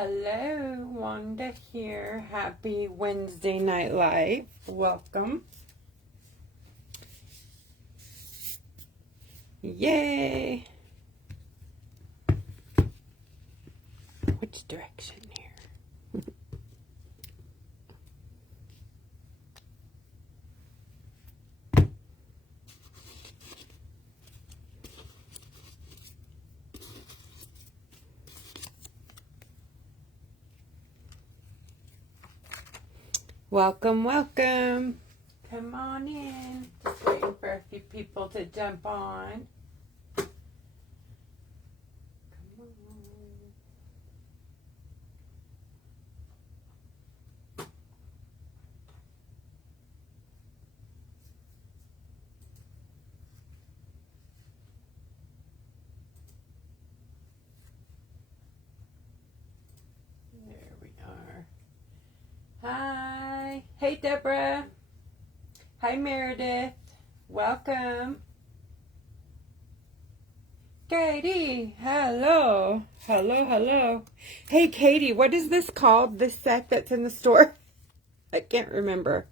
Hello, Wanda here. Happy Wednesday Night Live. Welcome. Yay. Which direction here? Welcome, welcome. Come on in. Just waiting for a few people to jump on. Come on. There we are. Hi. Hey, Deborah. Hi, Meredith. Welcome. Katie. Hello. Hello, hello. Hey, Katie, what is this called? This set that's in the store? I can't remember.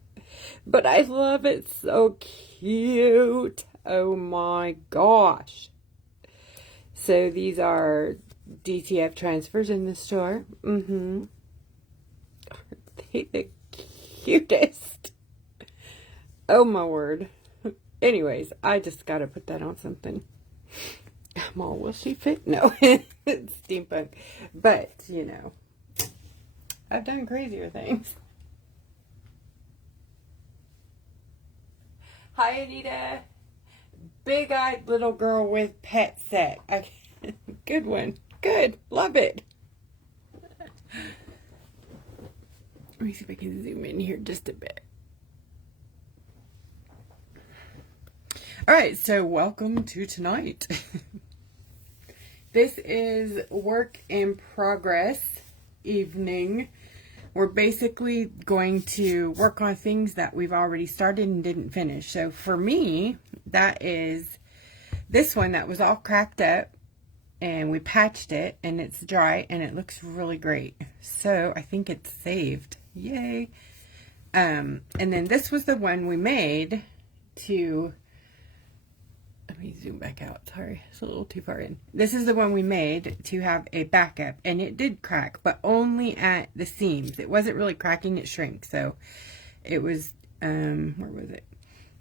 But I love it. So cute. Oh my gosh. So these are DTF transfers in the store. Aren't they the cutest? Oh my word. Anyways, I just gotta put that on something. I'm all, will she fit? No, it's steampunk. But, you know, I've done crazier things. Hi, Anita. Big-eyed little girl with pet set. Good one. Good. Love it. Let me see if I can zoom in here just a bit. All right, so welcome to tonight. This is work in progress evening. We're basically going to work on things that we've already started and didn't finish. So for me, that is this one that was all cracked up and we patched it and it's dry and it looks really great. So I think it's saved. Yay. And then this was the one we made to... Let me zoom back out. Sorry, it's a little too far in. This is the one we made to have a backup. And it did crack, but only at the seams. It wasn't really cracking, it shrank. So it was, where was it?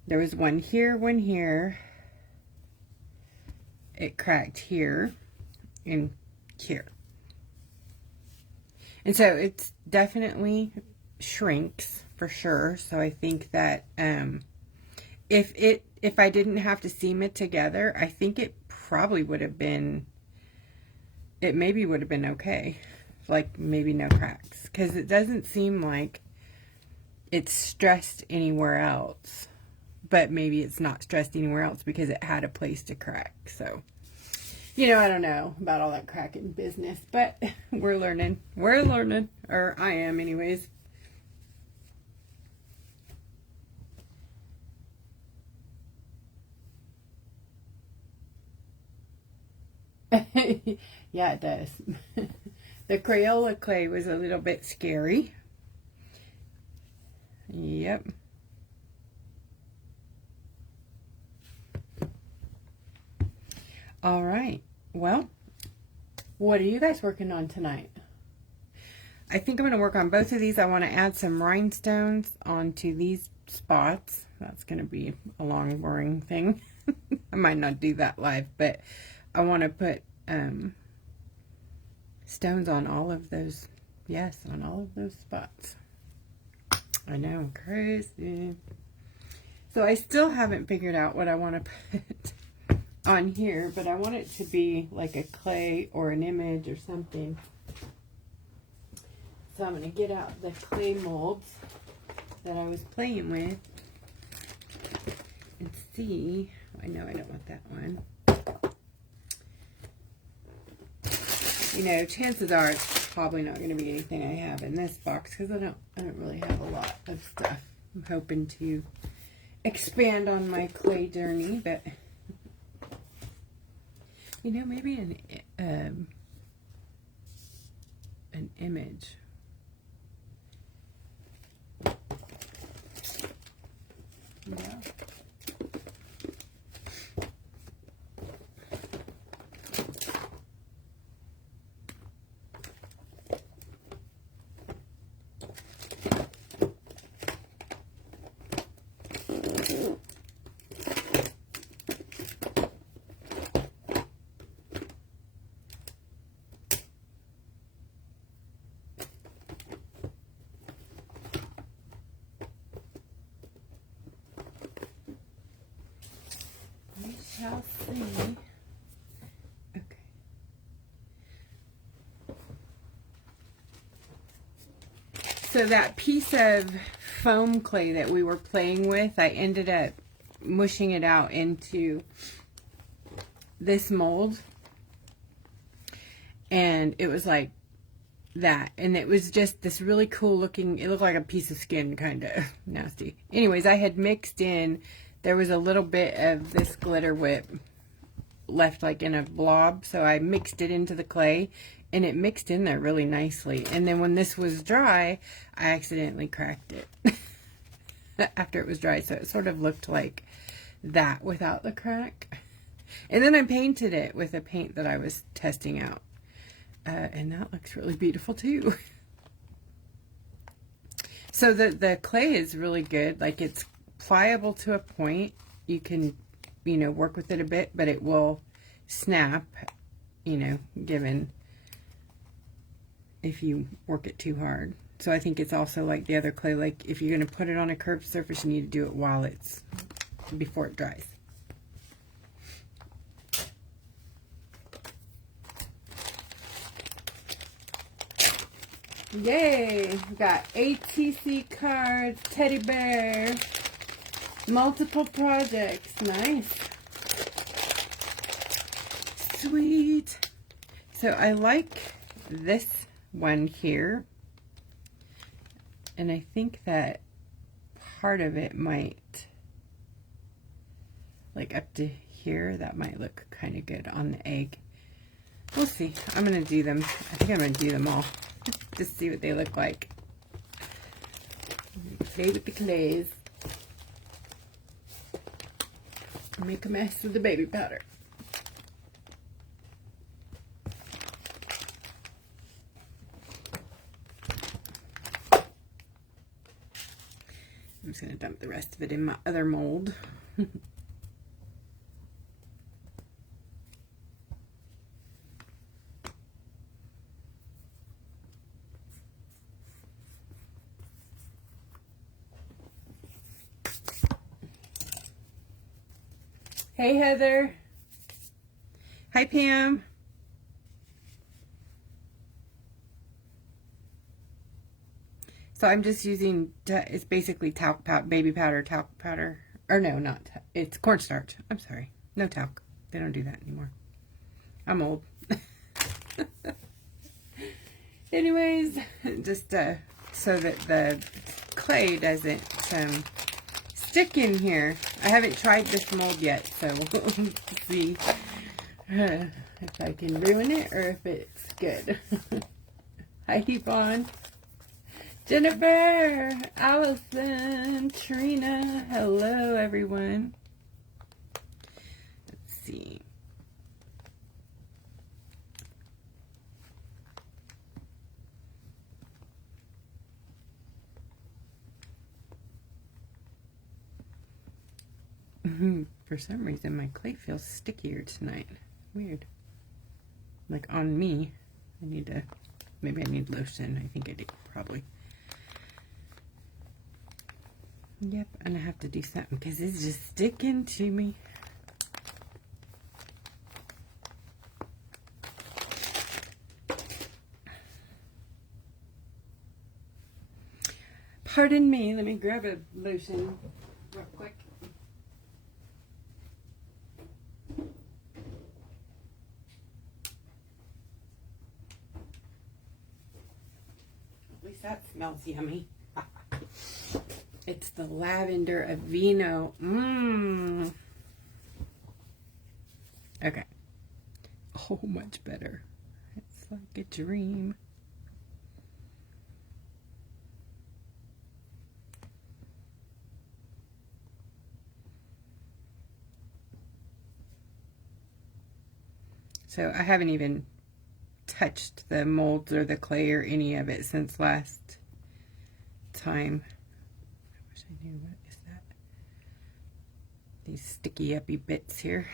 There was one here. It cracked here and here. And so it's definitely shrinks for sure. So I think that, if I didn't have to seam it together, I think it probably would have been, it maybe would have been okay. Like maybe no cracks. Because it doesn't seem like it's stressed anywhere else. But maybe it's not stressed anywhere else because it had a place to crack. So, you know, I don't know about all that cracking business. But we're learning. We're learning. Or I am anyways. Yeah, it does. The Crayola clay was a little bit scary. Yep. All right. Well, what are you guys working on tonight? I think I'm going to work on both of these. I want to add some rhinestones onto these spots. That's going to be a long, boring thing. I might not do that live, but I want to put stones on all of those. Yes, on all of those spots. I know, crazy. So I still haven't figured out what I want to put on here, but I want it to be like a clay or an image or something. So I'm going to get out the clay molds that I was playing with and see. I know I don't want that one. You know, chances are it's probably not going to be anything I have in this box because I don't really have a lot of stuff. I'm hoping to expand on my clay journey, but you know, maybe an image. Yeah. We shall see. Okay. So that piece of foam clay that we were playing with, I ended up mushing it out into this mold. And it was like that. And it was just this really cool looking, it looked like a piece of skin, kind of nasty. Anyways, I had mixed in, there was a little bit of this glitter whip left like in a blob, so I mixed it into the clay and it mixed in there really nicely. And then when this was dry, I accidentally cracked it after it was dry, so it sort of looked like that without the crack. And then I painted it with a paint that I was testing out, and that looks really beautiful too. So the clay is really good. Like, it's pliable to a point. You can, you know, work with it a bit, but it will snap, you know, given if you work it too hard. So I think it's also like the other clay, like if you're going to put it on a curved surface, you need to do it while it's, before it dries. Yay! We got ATC cards, teddy bear, multiple projects. Nice. Sweet. So I like this one here. And I think that part of it might, like up to here, that might look kind of good on the egg. We'll see. I'm going to do them. I think I'm going to do them all. Just see what they look like. Play with the clays. Make a mess with the baby powder. I'm just going to dump the rest of it in my other mold. Hey, Heather. Hi, Pam. So I'm just using, it's basically talc powder, baby powder, talc powder. Or no, not, it's cornstarch. I'm sorry. No talc. They don't do that anymore. I'm old. Anyways, just so that the clay doesn't stick in here. I haven't tried this mold yet, so we'll see if I can ruin it or if it's good. Hi, Yvonne. Jennifer, Allison, Trina, hello everyone. Let's see. For some reason, my clay feels stickier tonight. Weird. Like on me. I need to, maybe I need lotion. I think I do, probably. Yep, and I have to do something because it's just sticking to me. Pardon me, let me grab a lotion real quick. At least that smells yummy. It's the lavender Aveeno. Mmm. Okay. Oh, much better. It's like a dream. So I haven't even touched the molds or the clay or any of it since last time. I wish I knew, what is that? These sticky uppy bits here.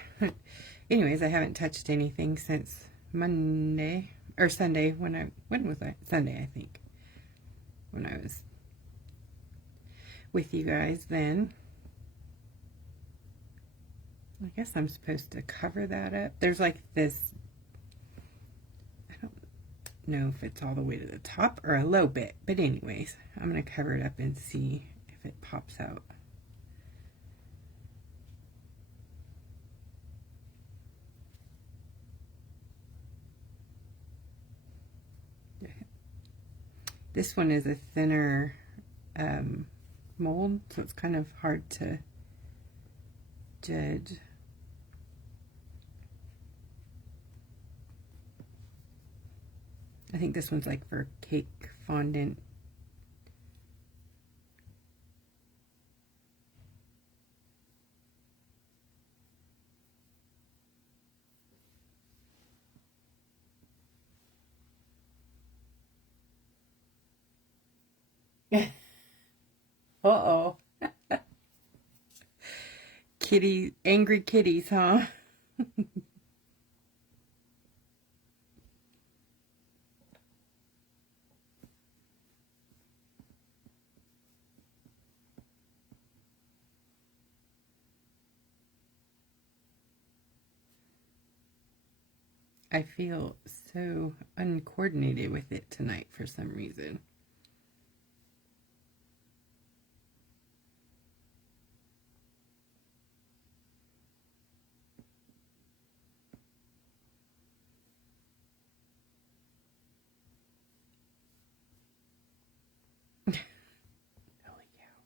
Anyways, I haven't touched anything since Monday or Sunday when was I? Sunday, I think. When I was with you guys then. I guess I'm supposed to cover that up. There's like this, I don't know if it's all the way to the top or a low bit, but anyways, I'm going to cover it up and see if it pops out. This one is a thinner mold, so it's kind of hard to judge. I think this one's like for cake fondant. Uh-oh. Kitty, angry kitties, huh? I feel so uncoordinated with it tonight for some reason. Holy cow.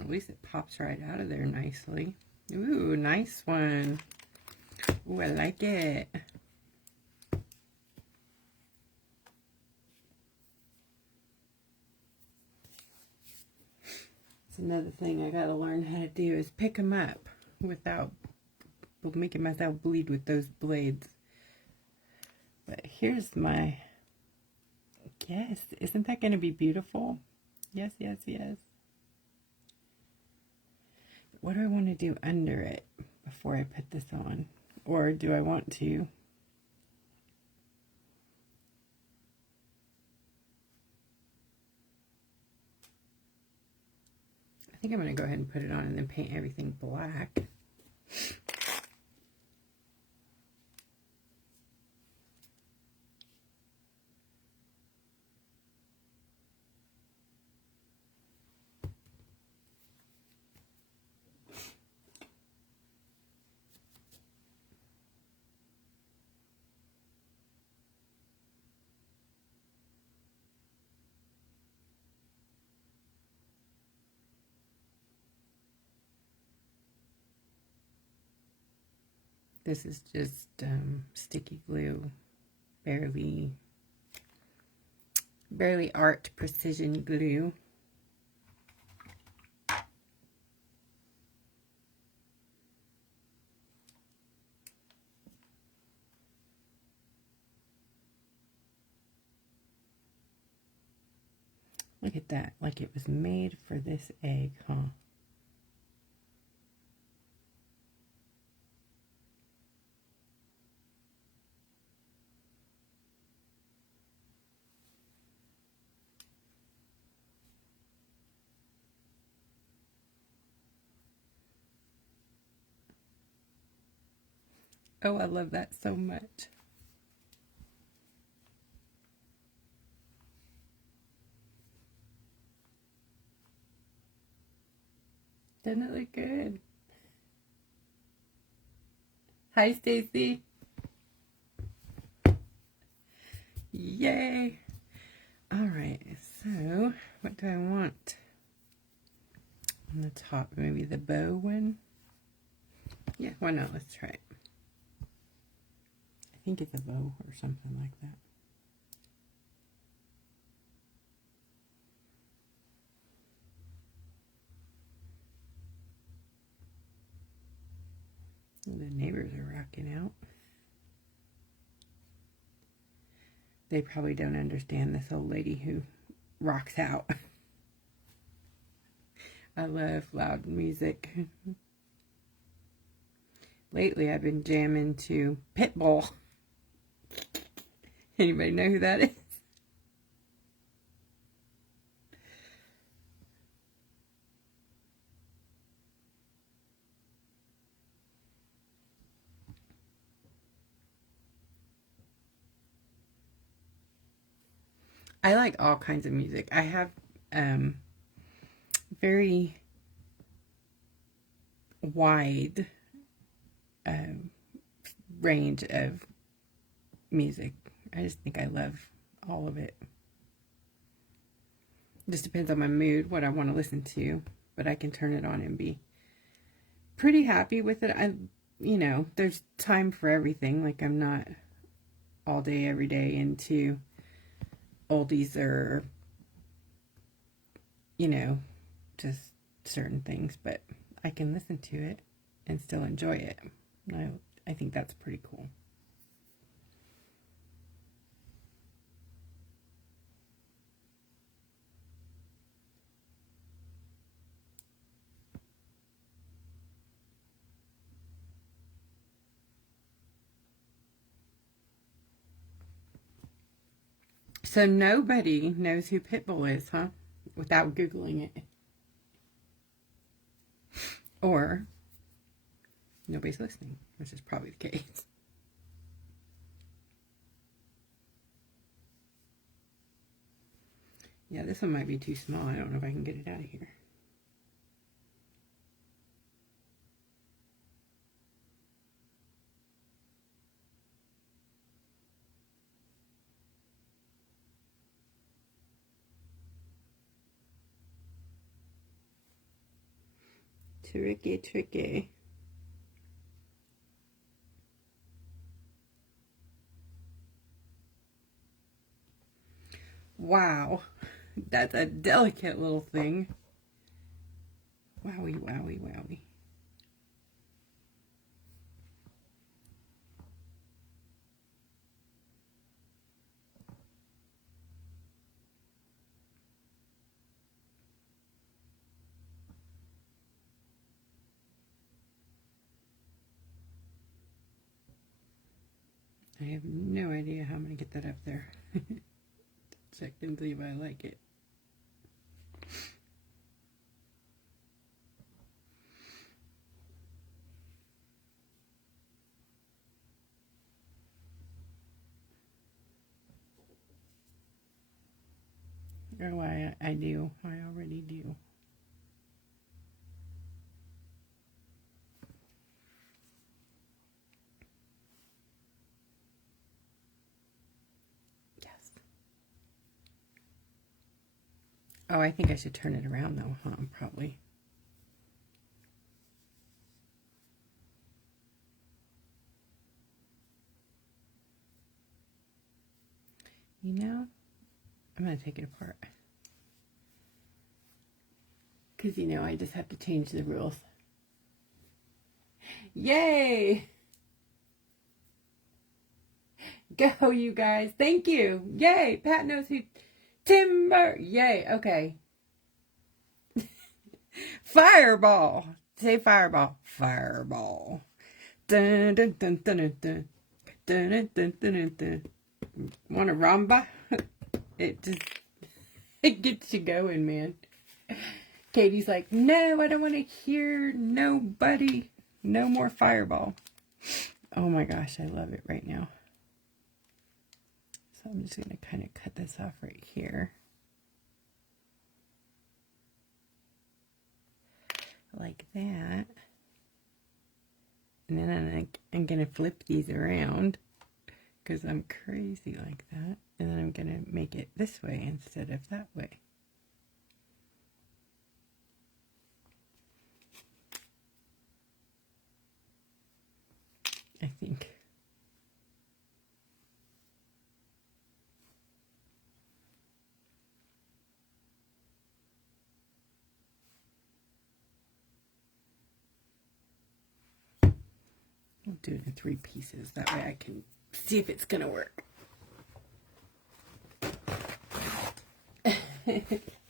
At least it pops right out of there nicely. Ooh, nice one. Ooh, I like it. That's another thing I gotta learn how to do is pick them up without making myself bleed with those blades. But here's my, yes, isn't that gonna be beautiful? Yes, yes, yes. What do I want to do under it before I put this on? Or do I want to? I think I'm going to go ahead and put it on and then paint everything black. This is just sticky glue, barely art precision glue. Look at that, like it was made for this egg, huh? Oh, I love that so much. Doesn't it look good? Hi, Stacy. Yay! Alright, so what do I want? On the top, maybe the bow one? Yeah, why not? Let's try it. I think it's a bow or something like that. The neighbors are rocking out. They probably don't understand this old lady who rocks out. I love loud music. Lately I've been jamming to Pitbull. Anybody know who that is? I like all kinds of music. I have very wide range of music. I just think I love all of it. It just depends on my mood, what I want to listen to, but I can turn it on and be pretty happy with it. You know, there's time for everything. Like, I'm not all day, every day into oldies or, you know, just certain things, but I can listen to it and still enjoy it. I think that's pretty cool. So nobody knows who Pitbull is, huh? Without Googling it. Or nobody's listening, which is probably the case. Yeah, this one might be too small. I don't know if I can get it out of here. Tricky, tricky. Wow, that's a delicate little thing. Wowie, wowie, wowie. I have no idea how I'm going to get that up there. Check and see if I like it. Oh, I do. I already do. Yes. Oh, I think I should turn it around though, huh? Probably. You know, I'm going to take it apart. Because, you know, I just have to change the rules. Yay! Go, you guys. Thank you. Yay. Pat knows who. Timber. Yay. Okay. Fireball. Say fireball. Fireball. Dun, dun, dun, dun, dun, dun. Dun, dun, dun, dun, dun. Want a rumba? It just, it gets you going, man. Katie's like, no, I don't want to hear nobody. No more fireball. Oh my gosh, I love it right now. So I'm just going to kind of cut this off right here. Like that. And then I'm going to flip these around because I'm crazy like that. And then I'm going to make it this way instead of that way. I think. I'll do it in 3 pieces. That way I can see if it's going to work.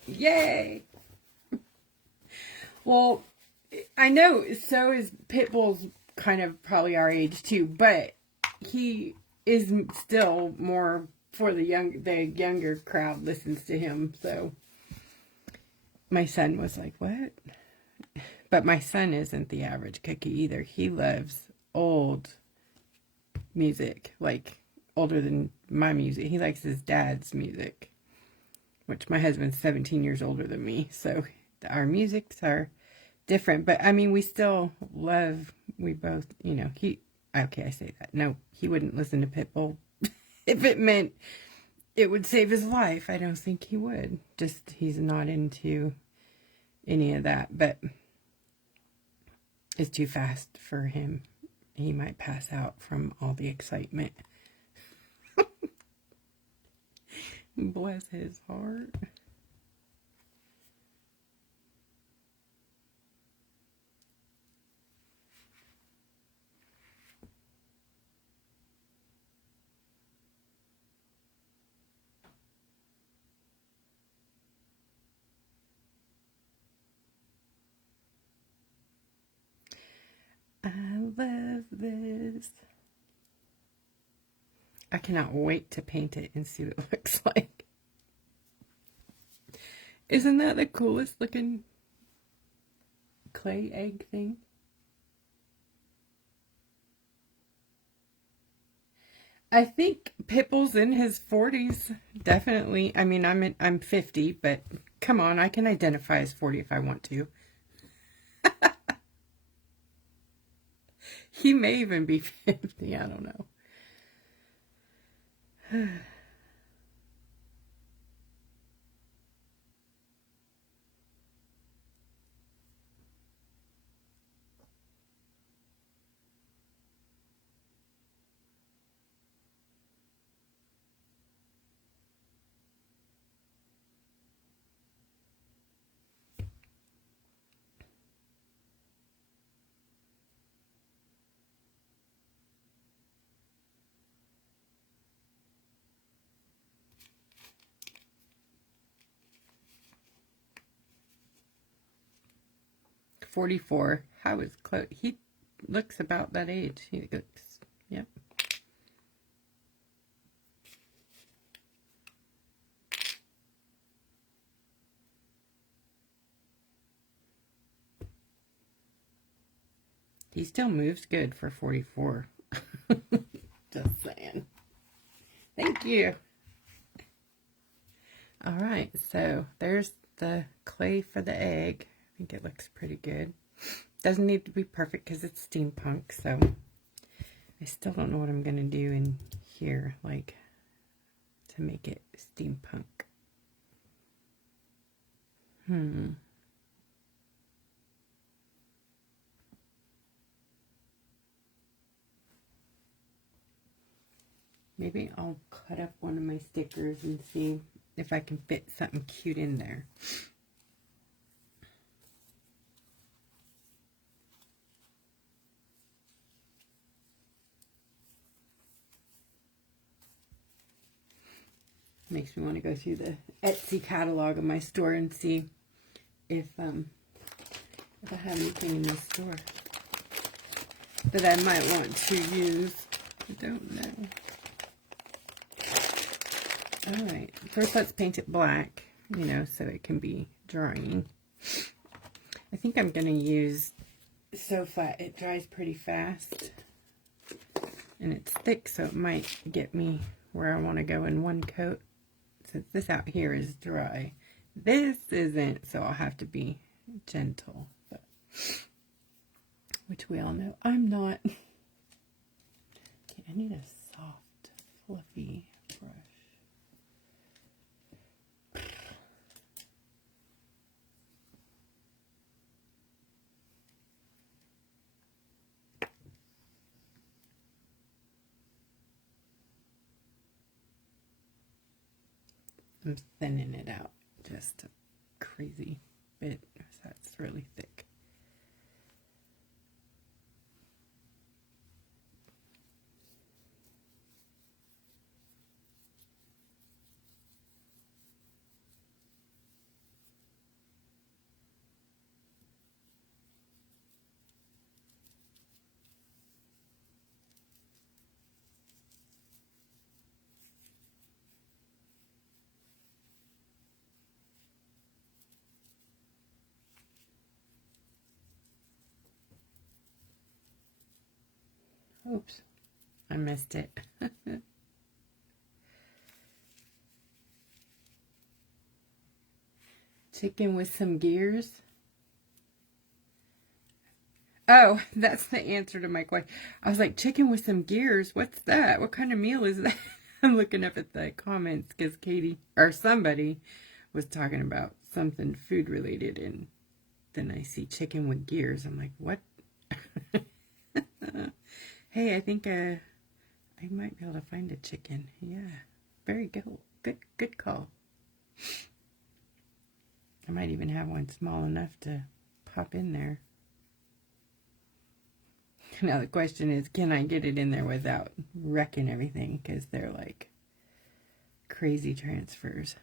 Yay! Well, I know so is Pitbull's kind of probably our age too, but he is still more for the younger crowd listens to him. So my son was like, "What?" But my son isn't the average cookie either. He loves old music, like older than my music. He likes his dad's music, which my husband's 17 years older than me. So our musics are different, but I mean, we still love, we both, you know, okay, I say that. No, he wouldn't listen to Pitbull if it meant it would save his life. I don't think he would. Just, he's not into any of that, but it's too fast for him. He might pass out from all the excitement. Bless his heart. I love this. I cannot wait to paint it and see what it looks like. Isn't that the coolest looking clay egg thing? I think Pitbull's in his 40s, definitely. I mean, I'm 50, but come on, I can identify as 40 if I want to. He may even be 50, I don't know. "44. How is Chloe?" He looks about that age. He looks, yep. He still moves good for 44. Just saying. Thank you. All right, so there's the clay for the egg. I think it looks pretty good. Doesn't need to be perfect because it's steampunk, so I still don't know what I'm going to do in here, like, to make it steampunk. Maybe I'll cut up one of my stickers and see if I can fit something cute in there. Makes me want to go through the Etsy catalog of my store and see if I have anything in the store that I might want to use. I don't know. Alright, first let's paint it black, you know, so it can be drying. I think I'm going to use So Flat. It dries pretty fast. And it's thick, so it might get me where I want to go in one coat. Since this out here is dry. This isn't, so I'll have to be gentle. But, which we all know I'm not. Okay, I need a soft, fluffy brush. I'm thinning it out just a crazy bit. That's really thick. Oops, I missed it. Chicken with some gears. Oh, that's the answer to my question. I was like, chicken with some gears? What's that? What kind of meal is that? I'm looking up at the comments because Katie, or somebody, was talking about something food related, and then I see chicken with gears. I'm like, what? Hey, I think I might be able to find a chicken. Yeah, very good. Good call. I might even have one small enough to pop in there. Now the question is, can I get it in there without wrecking everything? Because they're like crazy transfers.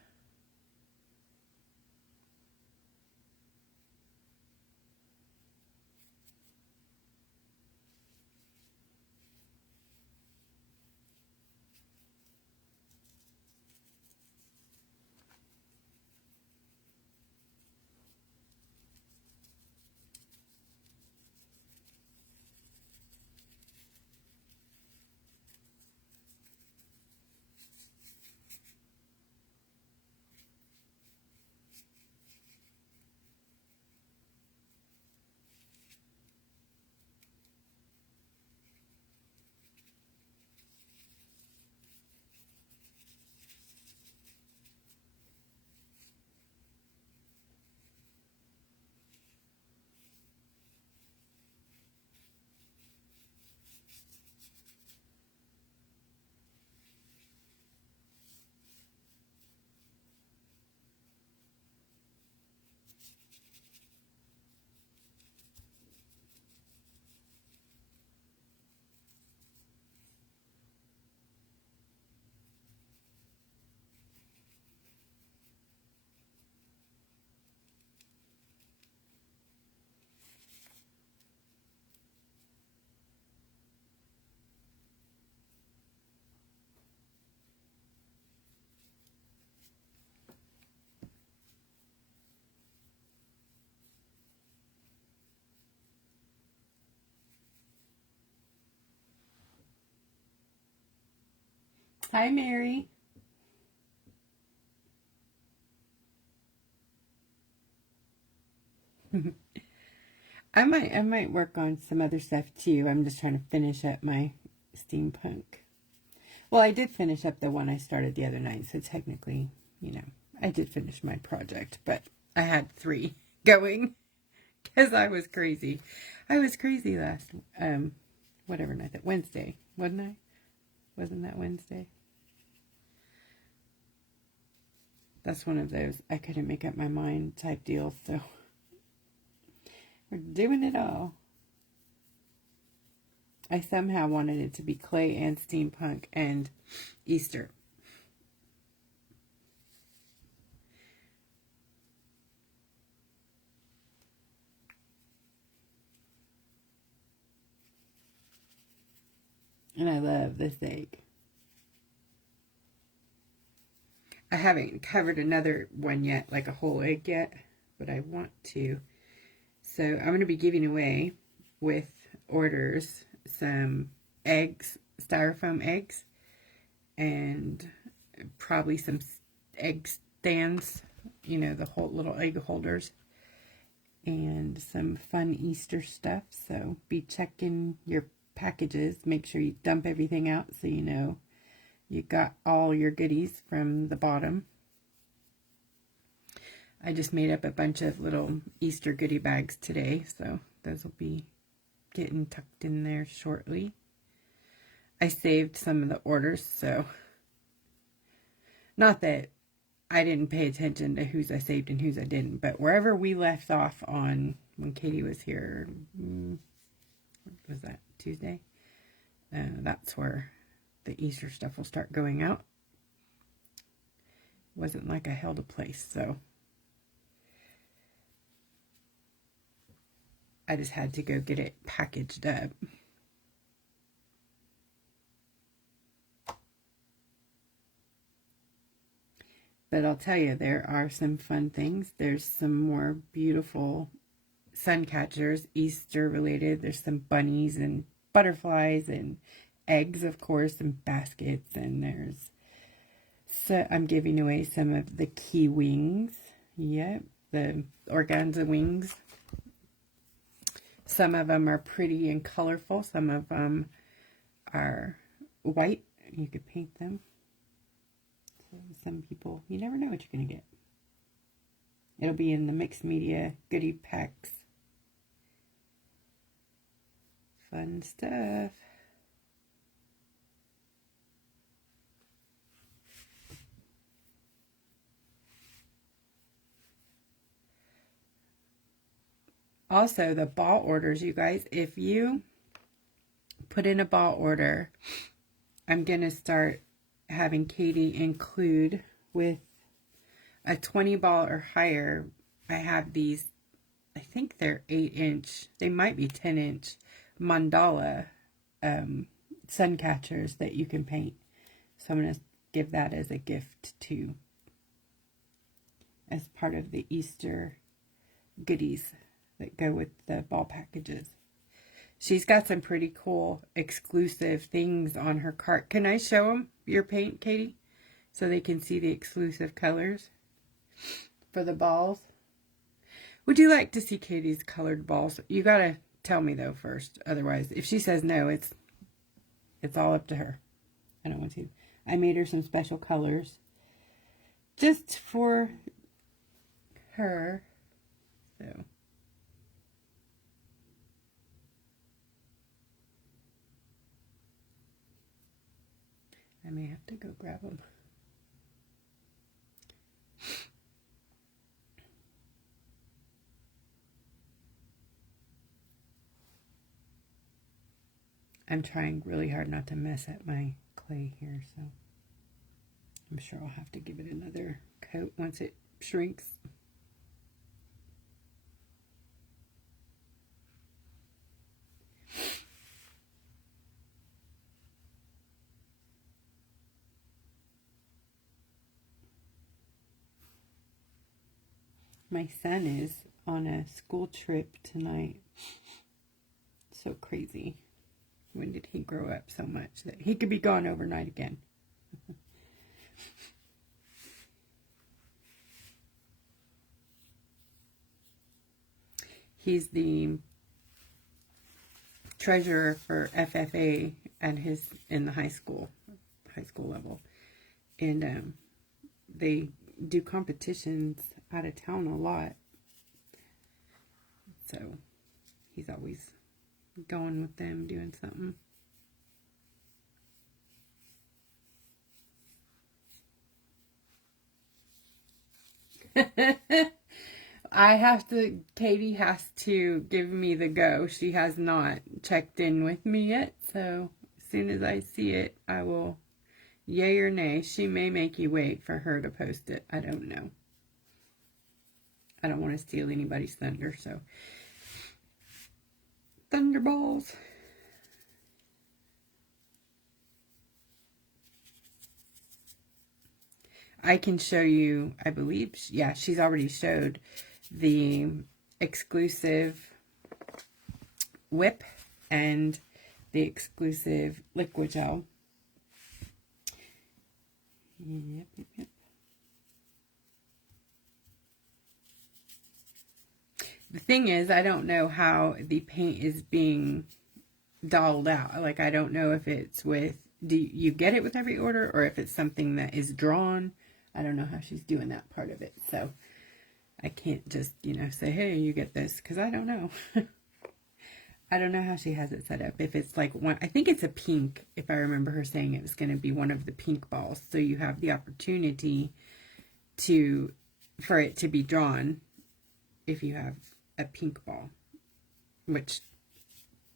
Hi, Mary. I might work on some other stuff too. I'm just trying to finish up my steampunk. Well, I did finish up the one I started the other night, so technically, you know, I did finish my project, but I had 3 going because I was crazy. I was crazy last whatever night, that Wednesday, wasn't I? Wasn't that Wednesday? That's one of those I couldn't make up my mind type deals, so we're doing it all. I somehow wanted it to be clay and steampunk and Easter. And I love this egg. I haven't covered another one yet, like a whole egg yet, but I want to. So I'm going to be giving away with orders some eggs, styrofoam eggs, and probably some egg stands, you know, the whole little egg holders, and some fun Easter stuff. So be checking your packages. Make sure you dump everything out so you know you got all your goodies from the bottom. I just made up a bunch of little Easter goodie bags today, so those will be getting tucked in there shortly. I saved some of the orders, so not that I didn't pay attention to whose I saved and whose I didn't. But wherever we left off on when Katie was here, was that Tuesday? That's where the Easter stuff will start going out. It wasn't like I held a place, so I just had to go get it packaged up. But I'll tell you, there are some fun things. There's some more beautiful sun catchers, Easter related. There's some bunnies and butterflies and eggs, of course, and baskets. And there's, so I'm giving away some of the key wings. Yep, the organza wings. Some of them are pretty and colorful. Some of them are white. You could paint them. So some people, you never know what you're going to get. It'll be in the mixed media goodie packs. Fun stuff. Also, the ball orders, you guys, if you put in a ball order, I'm going to start having Katie include with a 20 ball or higher. I have these, I think they're 8-inch, they might be 10-inch mandala sun catchers that you can paint. So I'm going to give that as a gift too, as part of the Easter goodies that go with the ball packages. She's got some pretty cool exclusive things on her cart. Can I show them your paint, Katie? So they can see the exclusive colors for the balls. Would you like to see Katie's colored balls? You gotta tell me though first. Otherwise, if she says no, it's all up to her. I don't want to. I made her some special colors just for her. So I may have to go grab them. I'm trying really hard not to mess up my clay here, so I'm sure I'll have to give it another coat once it shrinks. My son is on a school trip tonight. So crazy. When did he grow up so much that he could be gone overnight again? He's the treasurer for FFA at in the high school level, and they do competitions out of town a lot. So he's always going with them, doing something. Katie has to give me the go. She has not checked in with me yet, so as soon as I see it, I will yay or nay. She may make you wait for her to post it. I don't know. I don't want to steal anybody's thunder, so. Thunderballs. I can show you, I believe, yeah, she's already showed the exclusive whip and the exclusive liquid gel. Yep. The thing is, I don't know how the paint is being dolled out. Like, I don't know if it's with, do you get it with every order, or if it's something that is drawn. I don't know how she's doing that part of it. So I can't just, say, hey, you get this, because I don't know. I don't know how she has it set up. If it's like one, I think it's a pink, if I remember her saying it was going to be one of the pink balls. So you have the opportunity for it to be drawn if you have a pink ball, which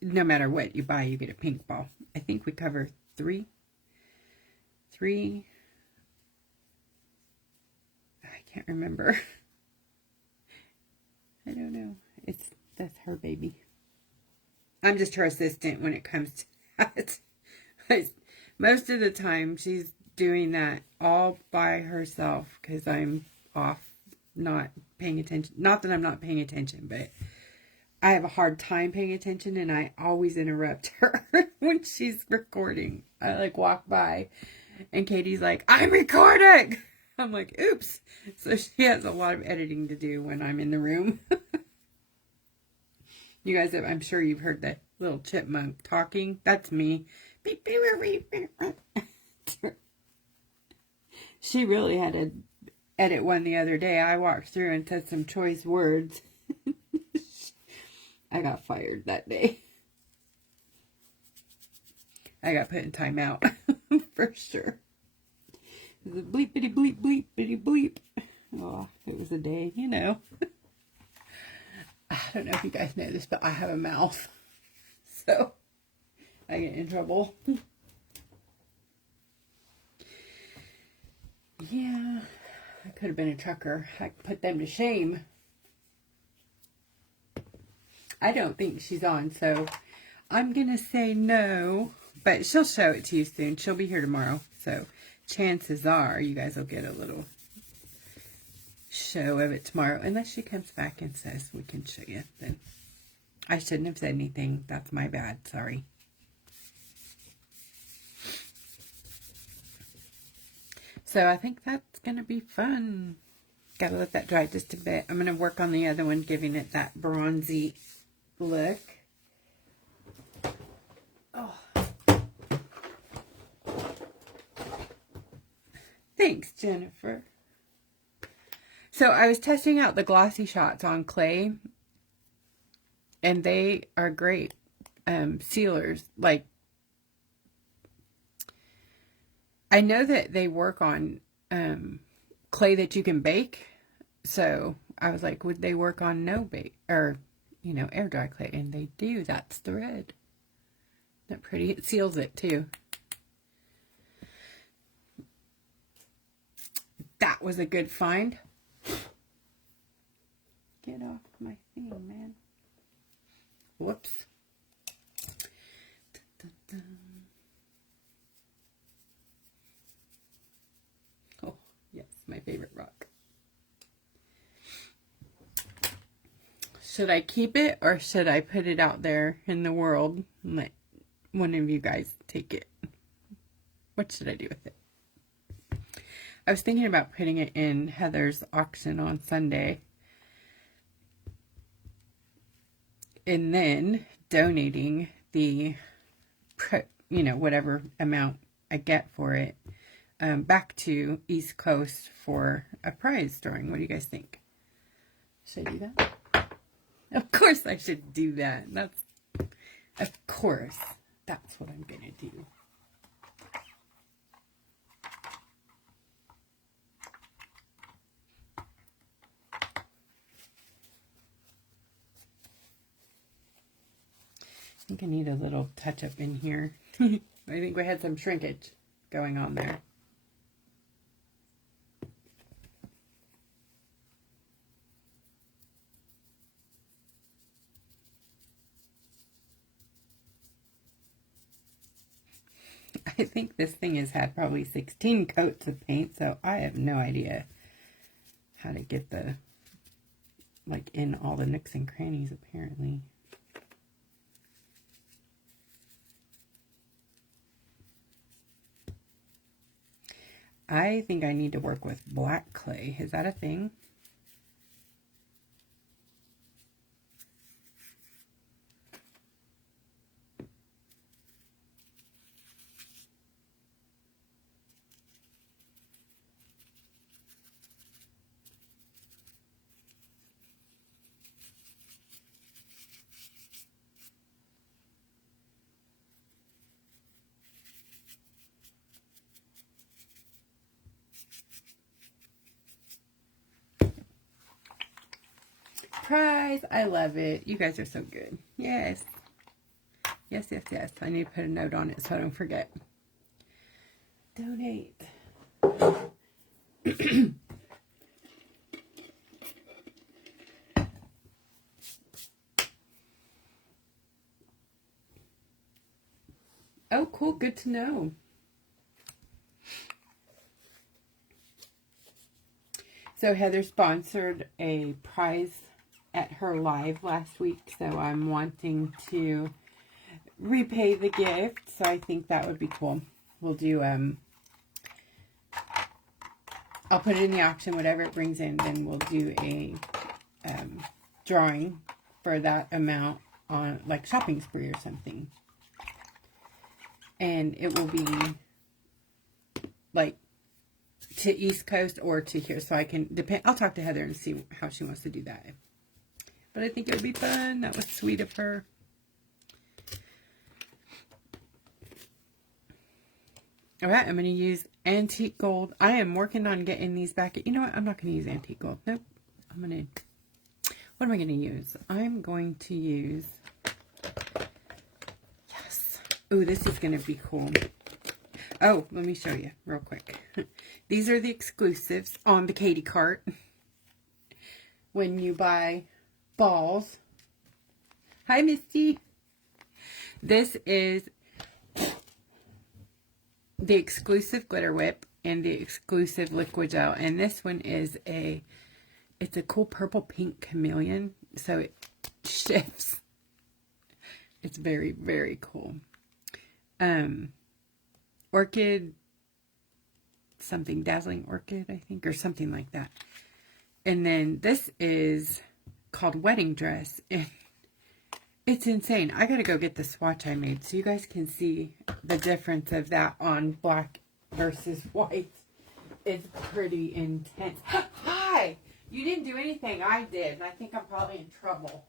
no matter what you buy, you get a pink ball. I think we cover three. I can't remember. I don't know. That's her baby. I'm just her assistant when it comes to that. Most of the time, she's doing that all by herself because I'm off, not paying attention. Not that I'm not paying attention, but I have a hard time paying attention, and I always interrupt her when she's recording. I like walk by, and Katie's like, "I'm recording." I'm like, "Oops." So she has a lot of editing to do when I'm in the room. You guys, I'm sure you've heard the little chipmunk talking. That's me. She really had to edit one the other day. I walked through and said some choice words. I got fired that day. I got put in timeout for sure. It was a bleepity bleep bleep bitty bleep. Oh, it was a day, you know. I don't know if you guys know this, but I have a mouth. So I get in trouble. Yeah, I could have been a trucker. I could put them to shame. I don't think she's on, so I'm going to say no. But she'll show it to you soon. She'll be here tomorrow. So chances are you guys will get a little show of it tomorrow. Unless she comes back and says we can show you. Then I shouldn't have said anything. That's my bad. Sorry. So I think that's going to be fun. Gotta let that dry just a bit. I'm going to work on the other one, giving it that bronzy look. Oh. Thanks, Jennifer. So I was testing out the glossy shots on clay, and they are great sealers. Like, I know that they work on clay that you can bake. So I was like, would they work on no bake or, you know, air dry clay? And they do. That's the red. Isn't that pretty? It seals it too. That was a good find. Get off my thing, man. Whoops. Dun, dun, dun. Oh, yes, my favorite rock. Should I keep it or should I put it out there in the world and let one of you guys take it? What should I do with it? I was thinking about putting it in Heather's auction on Sunday. And then donating the, you know, whatever amount I get for it back to East Coast for a prize drawing. What do you guys think? Should I do that? Of course I should do that. Of course, that's what I'm going to do. I think I need a little touch up in here. I think we had some shrinkage going on there. I think this thing has had probably 16 coats of paint, so I have no idea how to get the, like, in all the nooks and crannies, apparently. I think I need to work with black clay. Is that a thing? prize. I love it. You guys are so good. Yes. Yes, yes, yes. I need to put a note on it so I don't forget. Donate. Oh, cool. Good to know. So Heather sponsored a prize at her live last week, so I'm wanting to repay the gift, so I think that would be cool. We'll do, I'll put it in the auction, whatever it brings in, then we'll do a drawing for that amount on, like, shopping spree or something. And it will be, like, to East Coast or to here, so I can depend. I'll talk to Heather and see how she wants to do that. But I think it would be fun. That was sweet of her. All right, I'm going to use antique gold. I am working on getting these back. You know what? I'm not going to use antique gold. Nope. I'm going to. What am I going to use? I'm going to use. Yes. Oh, this is going to be cool. Oh, let me show you real quick. These are the exclusives on the Katie cart. When you buy balls. Hi, Misty. This is the exclusive glitter whip and the exclusive liquid gel. And this one is it's a cool purple pink chameleon. So it shifts. It's very, very cool. Orchid, something, dazzling orchid, I think, or something like that. And then this is called Wedding Dress. And it's insane. I gotta go get the swatch I made so you guys can see the difference of that on black versus white. It's pretty intense. Hi! You didn't do anything, I did. And I think I'm probably in trouble.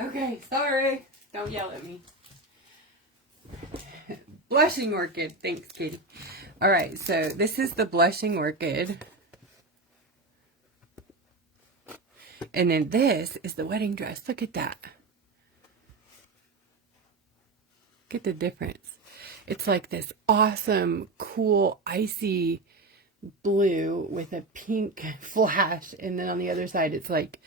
Okay, sorry. Don't yell at me. Blushing orchid. Thanks, Katie. All right, so this is the blushing orchid. And then this is the wedding dress. Look at that. Look at the difference. It's like this awesome, cool, icy blue with a pink flash. And then on the other side, it's like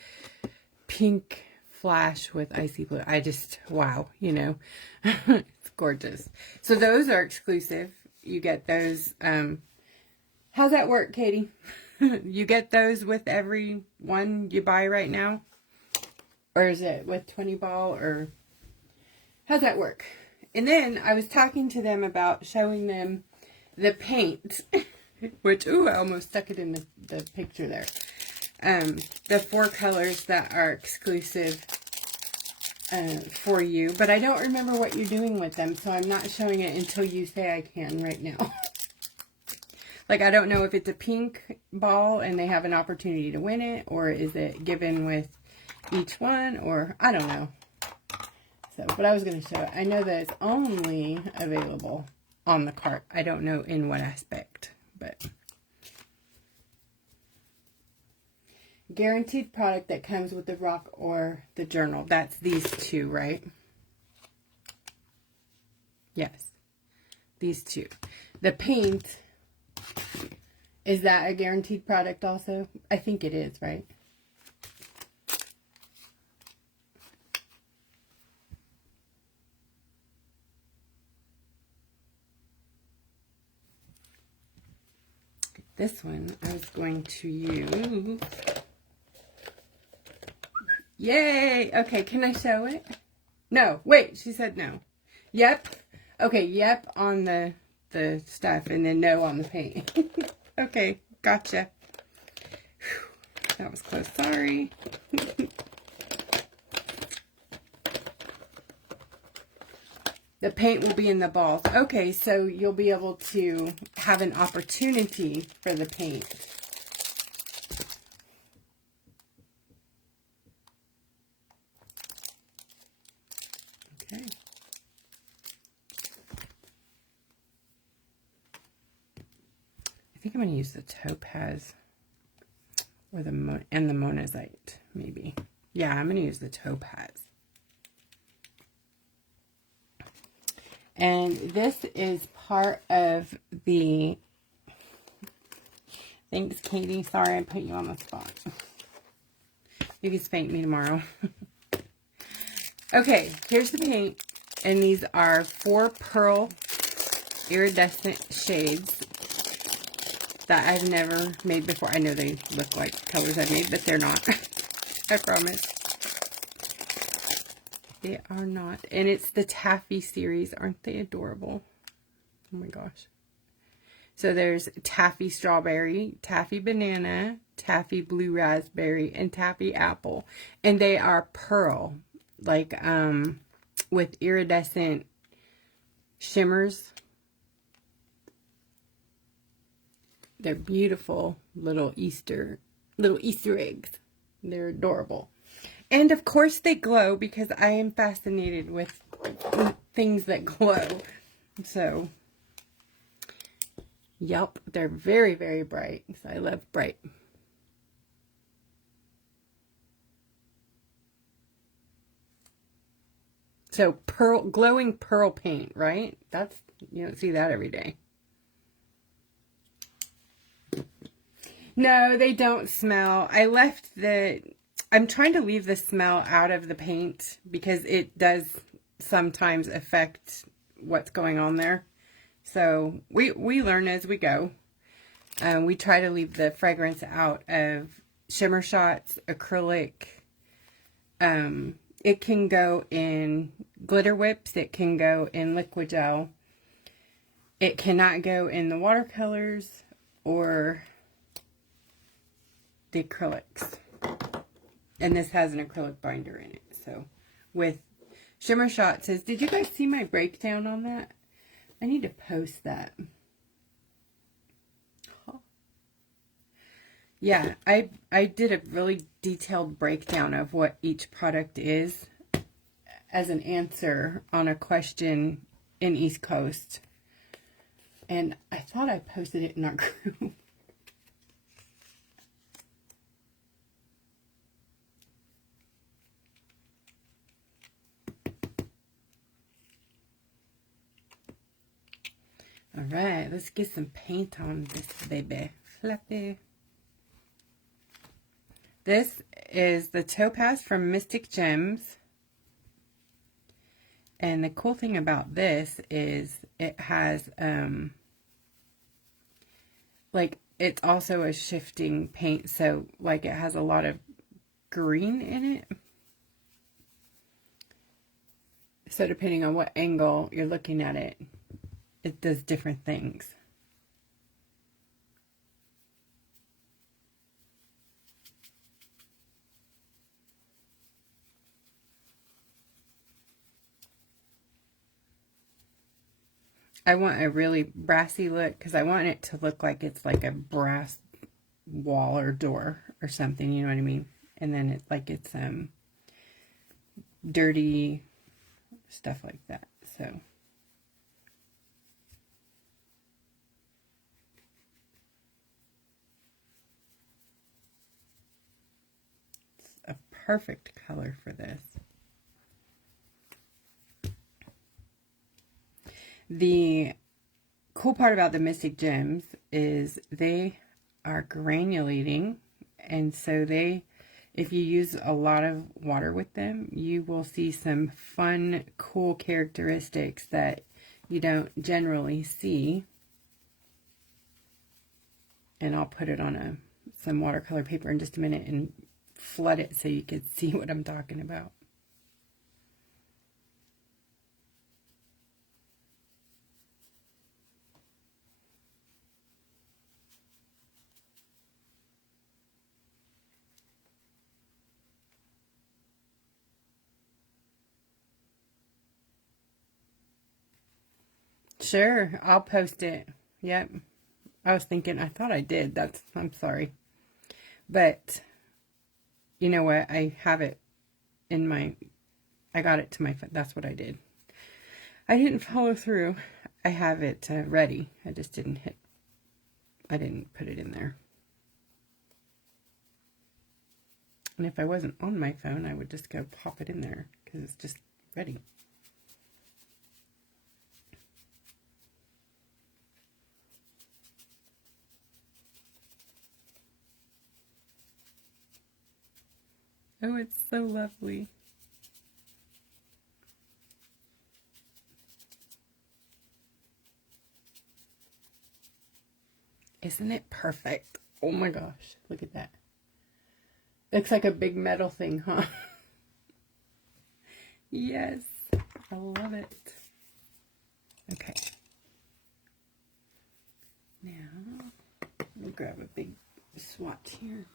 pink flash with icy blue. I just, wow, you know, it's gorgeous. So those are exclusive. You get those. How's that work, Katie? You get those with every one you buy right now? Or is it with 20 ball, or how's that work? And then I was talking to them about showing them the paint, which, ooh, I almost stuck it in the picture there. The 4 colors that are exclusive for you, but I don't remember what you're doing with them, so I'm not showing it until you say I can right now. Like, I don't know if it's a pink ball and they have an opportunity to win it, or is it given with each one, or I don't know. So, but I was going to show it. I know that it's only available on the cart. I don't know in what aspect, but guaranteed product that comes with the rock or the journal. That's these two, right? Yes. These two. The paint Is that a guaranteed product also? I think it is, right? This one I was going to use. Yay! Okay, can I show it? No, wait, she said no. Yep. Okay, yep on the stuff and then no on the paint. Okay, gotcha. Whew, that was close, sorry. The paint will be in the balls. Okay, so you'll be able to have an opportunity for the paint. Okay. I think I'm going to use the topaz or the monazite, maybe. Yeah, I'm going to use the topaz. And this is part of the, thanks Katie, sorry I put you on the spot. You can spank me tomorrow. Okay, here's the paint. And these are 4 pearl iridescent shades that I've never made before. I know they look like colors I've made, but they're not. I promise. They are not. And it's the Taffy series. Aren't they adorable? Oh my gosh. So there's Taffy Strawberry, Taffy Banana, Taffy Blue Raspberry, and Taffy Apple. And they are pearl. Like, with iridescent shimmers. They're beautiful little Easter eggs. They're adorable. And of course they glow because I am fascinated with things that glow. So, yep, they're very, very bright. So I love bright. So glowing pearl paint, right? You don't see that every day. No, they don't smell. I'm trying to leave the smell out of the paint because it does sometimes affect what's going on there. So we learn as we go. We try to leave the fragrance out of shimmer shots, acrylic. It can go in glitter whips. It can go in liquid gel. It cannot go in the watercolors or the acrylics. And this has an acrylic binder in it. So with shimmer shots, did you guys see my breakdown on that? I need to post that. Yeah, I did a really detailed breakdown of what each product is as an answer on a question in East Coast. And I thought I posted it in our group. All right, let's get some paint on this baby. Fluffy. This is the Topaz from Mystic Gems. And the cool thing about this is it has, like, it's also a shifting paint. So, like, it has a lot of green in it. So, depending on what angle you're looking at it, it does different things. I want a really brassy look because I want it to look like it's like a brass wall or door or something, you know what I mean? And then it's like it's dirty stuff like that. So it's a perfect color for this. The cool part about the Mystic Gems is they are granulating, and so if you use a lot of water with them, you will see some fun, cool characteristics that you don't generally see. And I'll put it on some watercolor paper in just a minute and flood it so you can see what I'm talking about. Sure, I'll post it. Yep. I thought I did. I'm sorry. But, you know what? I have it I got it to my phone. That's what I did. I didn't follow through. I have it ready. I just didn't put it in there. And if I wasn't on my phone, I would just go pop it in there because it's just ready. Oh, it's so lovely. Isn't it perfect? Oh my gosh, look at that. Looks like a big metal thing, huh? Yes, I love it. Okay. Now, we'll grab a big swatch here.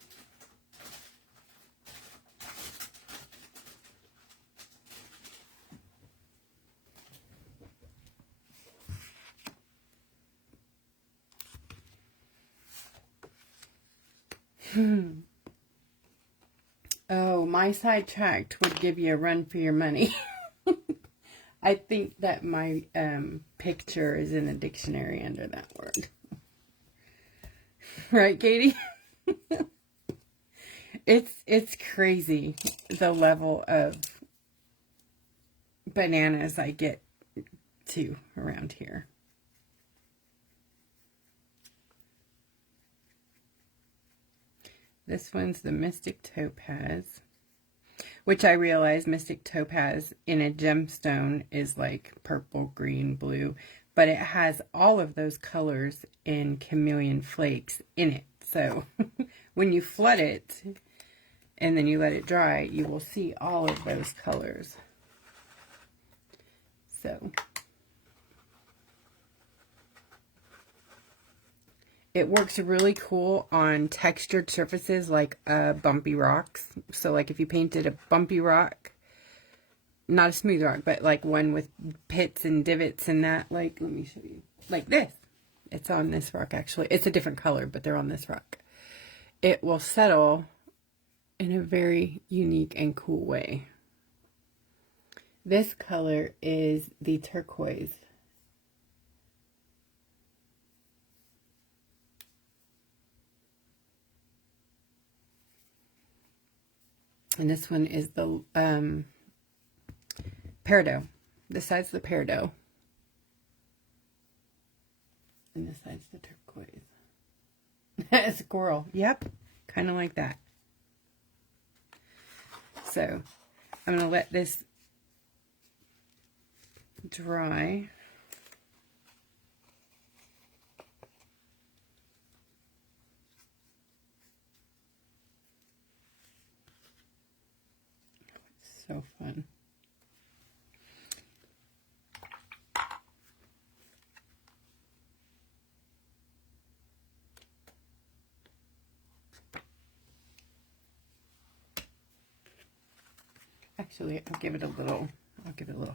Oh, my sidetracked would give you a run for your money. I think that my picture is in the dictionary under that word. Right, Katie? It's crazy the level of bananas I get to around here. This one's the Mystic Topaz, which I realize Mystic Topaz in a gemstone is like purple, green, blue, but it has all of those colors in chameleon flakes in it. So when you flood it and then you let it dry, you will see all of those colors. So it works really cool on textured surfaces like bumpy rocks. So like if you painted a bumpy rock, not a smooth rock, but like one with pits and divots and that, like, let me show you, like this. It's on this rock actually. It's a different color, but they're on this rock. It will settle in a very unique and cool way. This color is the turquoise. And this one is the peridot. This side's the peridot. And this side's the turquoise. Squirrel. Yep. Kind of like that. So, I'm going to let this dry. So fun. Actually, I'll give it a little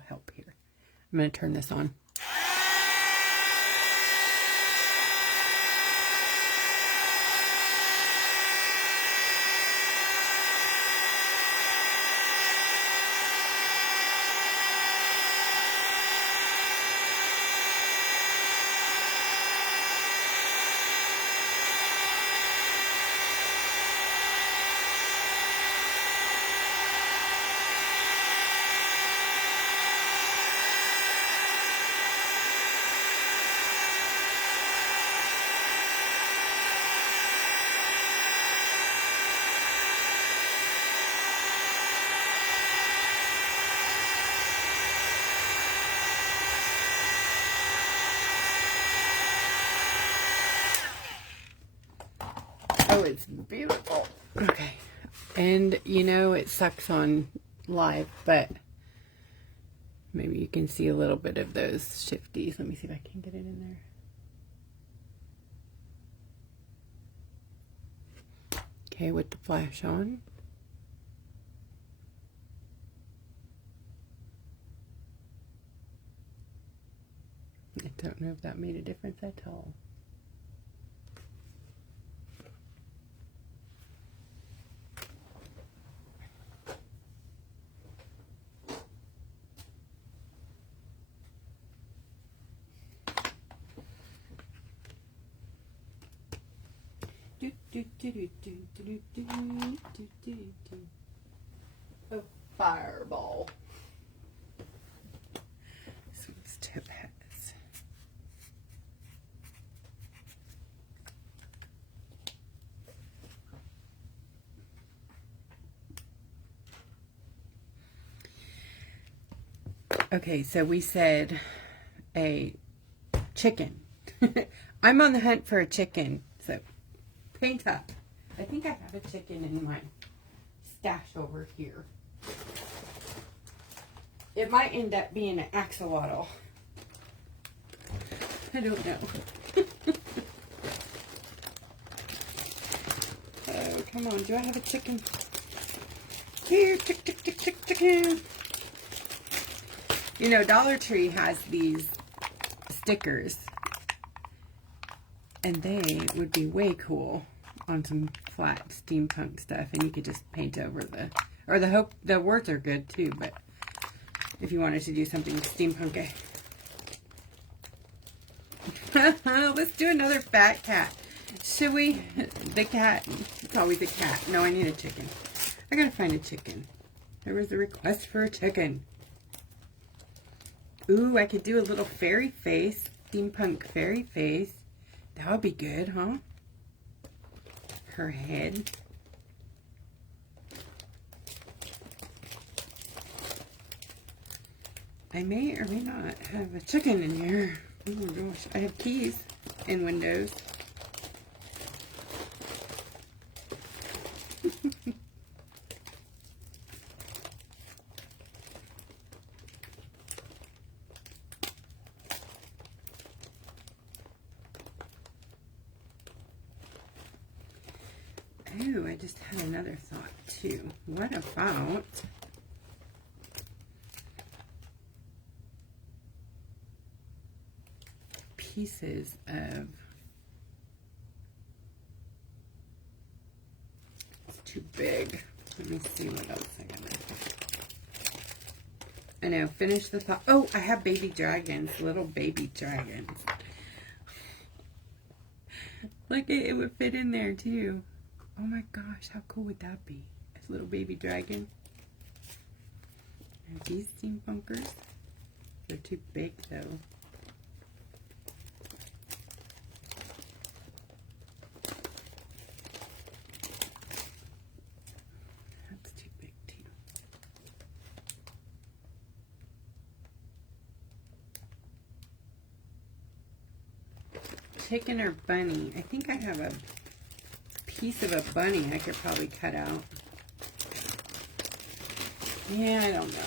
help here. I'm going to turn this on. Oh, it's beautiful. Okay. And you know, it sucks on live, but maybe you can see a little bit of those shifties. Let me see if I can get it in there. Okay, with the flash on. I don't know if that made a difference at all. Oh, fireball. This one's topaz. Okay, so we said a chicken. I'm on the hunt for a chicken, so paint up. I think I have a chicken in my stash over here. It might end up being an axolotl. I don't know. Oh, come on. Do I have a chicken? Here, chicken. You know, Dollar Tree has these stickers, and they would be way cool on some flat steampunk stuff, and you could just paint over the, or the words are good too, but if you wanted to do something steampunky. Let's do another fat cat. Should we? The cat. It's always a cat. No, I need a chicken. I gotta find a chicken. There was a request for a chicken. Ooh, I could do a little fairy face. Steampunk fairy face. That would be good, huh? Her head. I may or may not have a chicken in here. Oh my gosh. I have keys in Windows. Oh, I just had another thought too. What about pieces of, it's too big. Let me see what else I got. I know, finish the thought. Oh, I have baby dragons, little baby dragons. Look, it would fit in there too. Oh my gosh, how cool would that be? A little baby dragon. Are these steampunkers? They're too big though. That's too big too. Chicken or bunny? I think I have a piece of a bunny I could probably cut out. Yeah, I don't know.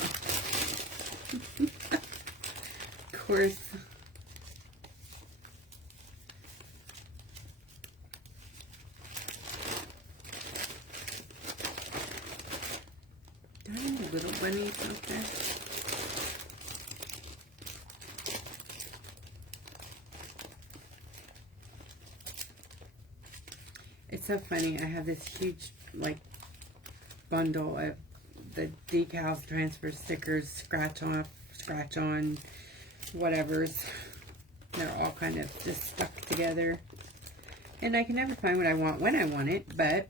Of course. Do I have little bunnies out there? It's so funny. I have this huge, like, bundle of the decals, transfer stickers, scratch off, scratch on, whatever's. They're all kind of just stuck together. And I can never find what I want when I want it, but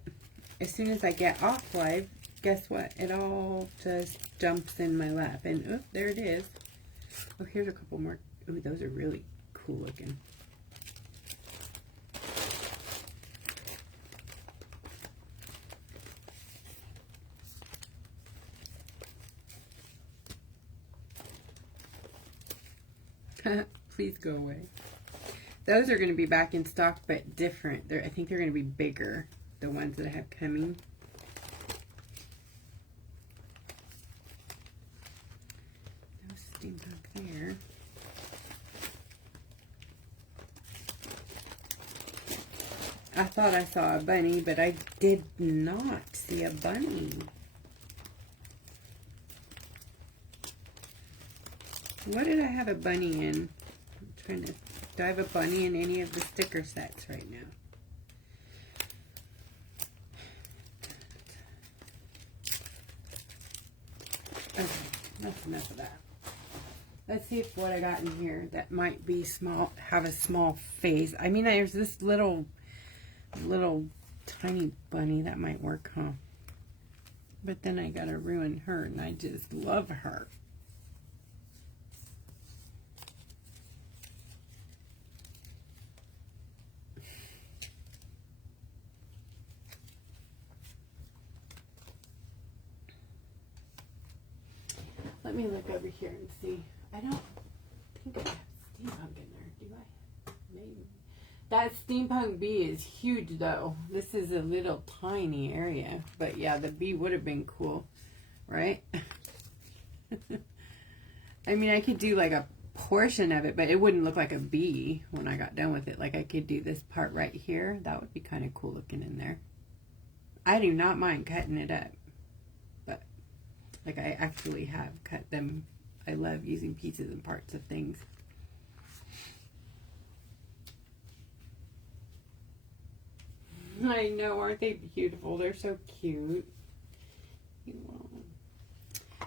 as soon as I get off live, guess what? It all just jumps in my lap. And, oh, there it is. Oh, here's a couple more. Oh, those are really cool looking. Please go away. Those are going to be back in stock, but different. I think they're going to be bigger. the ones that I have coming. No steampunk there. I thought I saw a bunny, but I did not see a bunny. What did I have a bunny in? I'm trying to... Do I have a bunny in any of the sticker sets right now? Okay, that's enough of that. Let's see if what I got in here that might be small, have a small face. I mean, there's this little tiny bunny that might work, huh? But then I gotta ruin her, and I just love her. Let me look over here and see. I don't think I have steampunk in there, do I? Maybe. That steampunk bee is huge, though. This is a little tiny area. But yeah, the bee would have been cool, right? I mean, I could do like a portion of it, but it wouldn't look like a bee when I got done with it. Like I could do this part right here. That would be kind of cool looking in there. I do not mind cutting it up. But like I actually have cut them. I love using pieces and parts of things. I know, aren't they beautiful? They're so cute.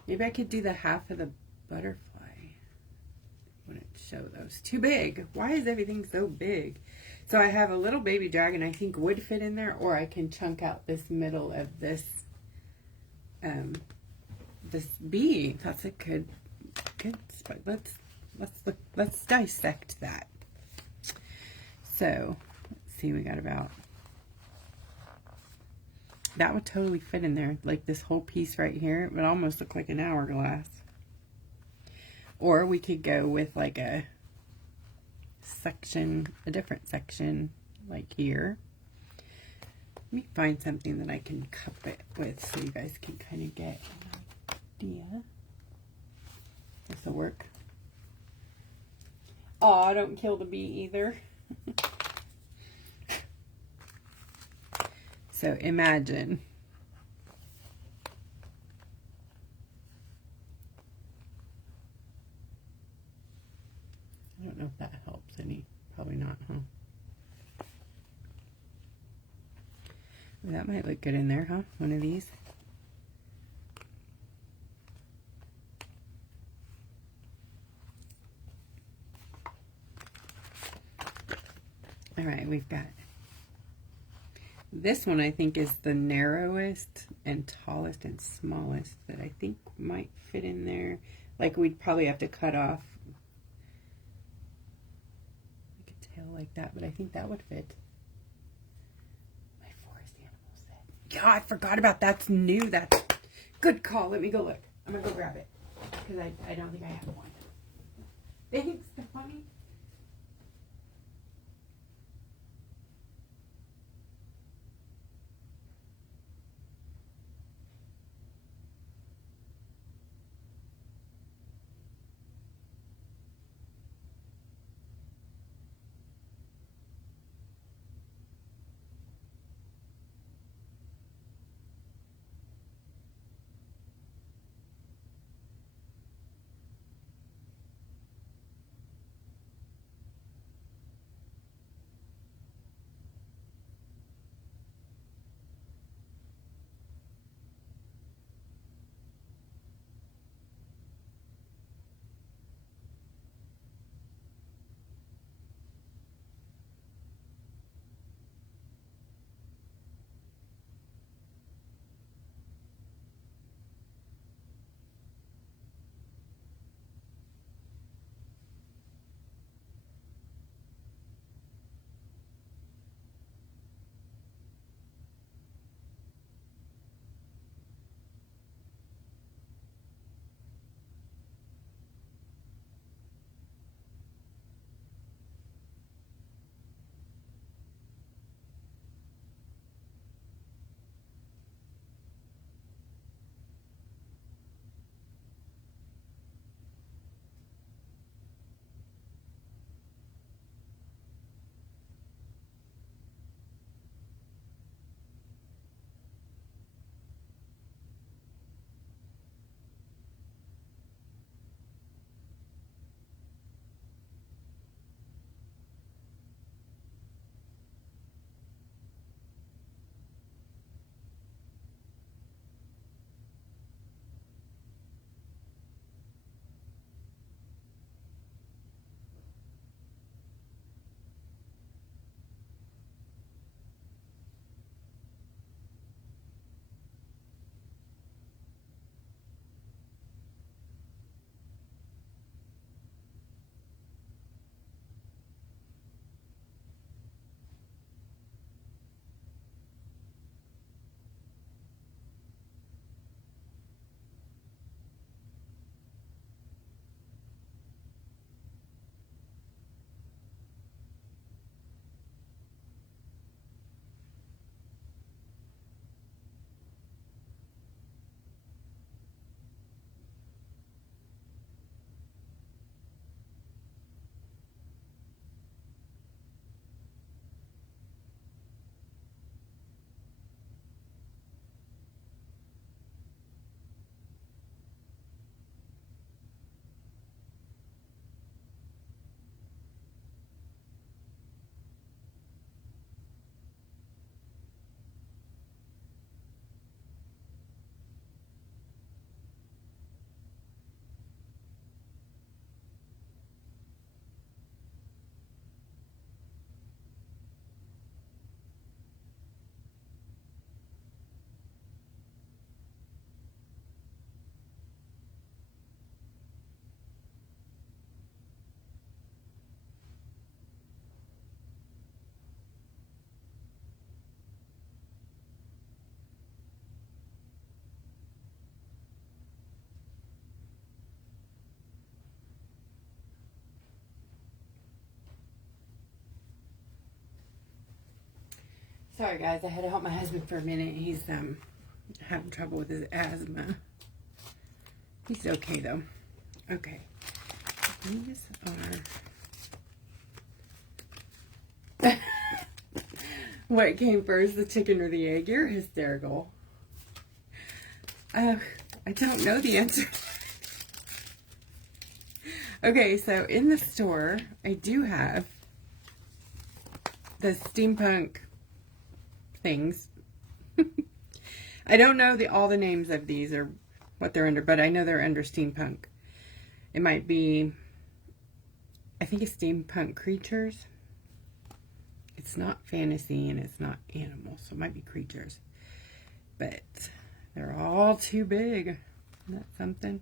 Maybe I could do the half of the butterfly. Wouldn't show those. Too big. Why is everything so big? So I have a little baby dragon I think would fit in there, or I can chunk out this middle of this this bee. That's a good spot. Let's dissect that. So let's see, we got about, that would totally fit in there. Like this whole piece right here, it would almost look like an hourglass. Or we could go with like a section, a different section, like here. Let me find something that I can cup it with so you guys can kind of get an idea. This will work. Aw, don't kill the bee either. So imagine. I don't know if that helps any. Probably not, huh? That might look good in there, huh? One of these. All right, we've got this one. I think is the narrowest and tallest and smallest that I think might fit in there. Like we'd probably have to cut off like a tail like that, but I think that would fit. My forest animal set. Yeah, I forgot about that's new. That's good call. Let me go look. I'm gonna go grab it because I don't think I have one. Thanks, Stephanie. Sorry guys, I had to help my husband for a minute. He's having trouble with his asthma. He's okay though. Okay. These are... What came first, the chicken or the egg? You're hysterical. I don't know the answer. Okay, so in the store, I do have the steampunk things. I don't know all the names of these or what they're under, but I know they're under steampunk. It might be, I think it's steampunk creatures. It's not fantasy and it's not animals, so it might be creatures. But they're all too big. Isn't that something?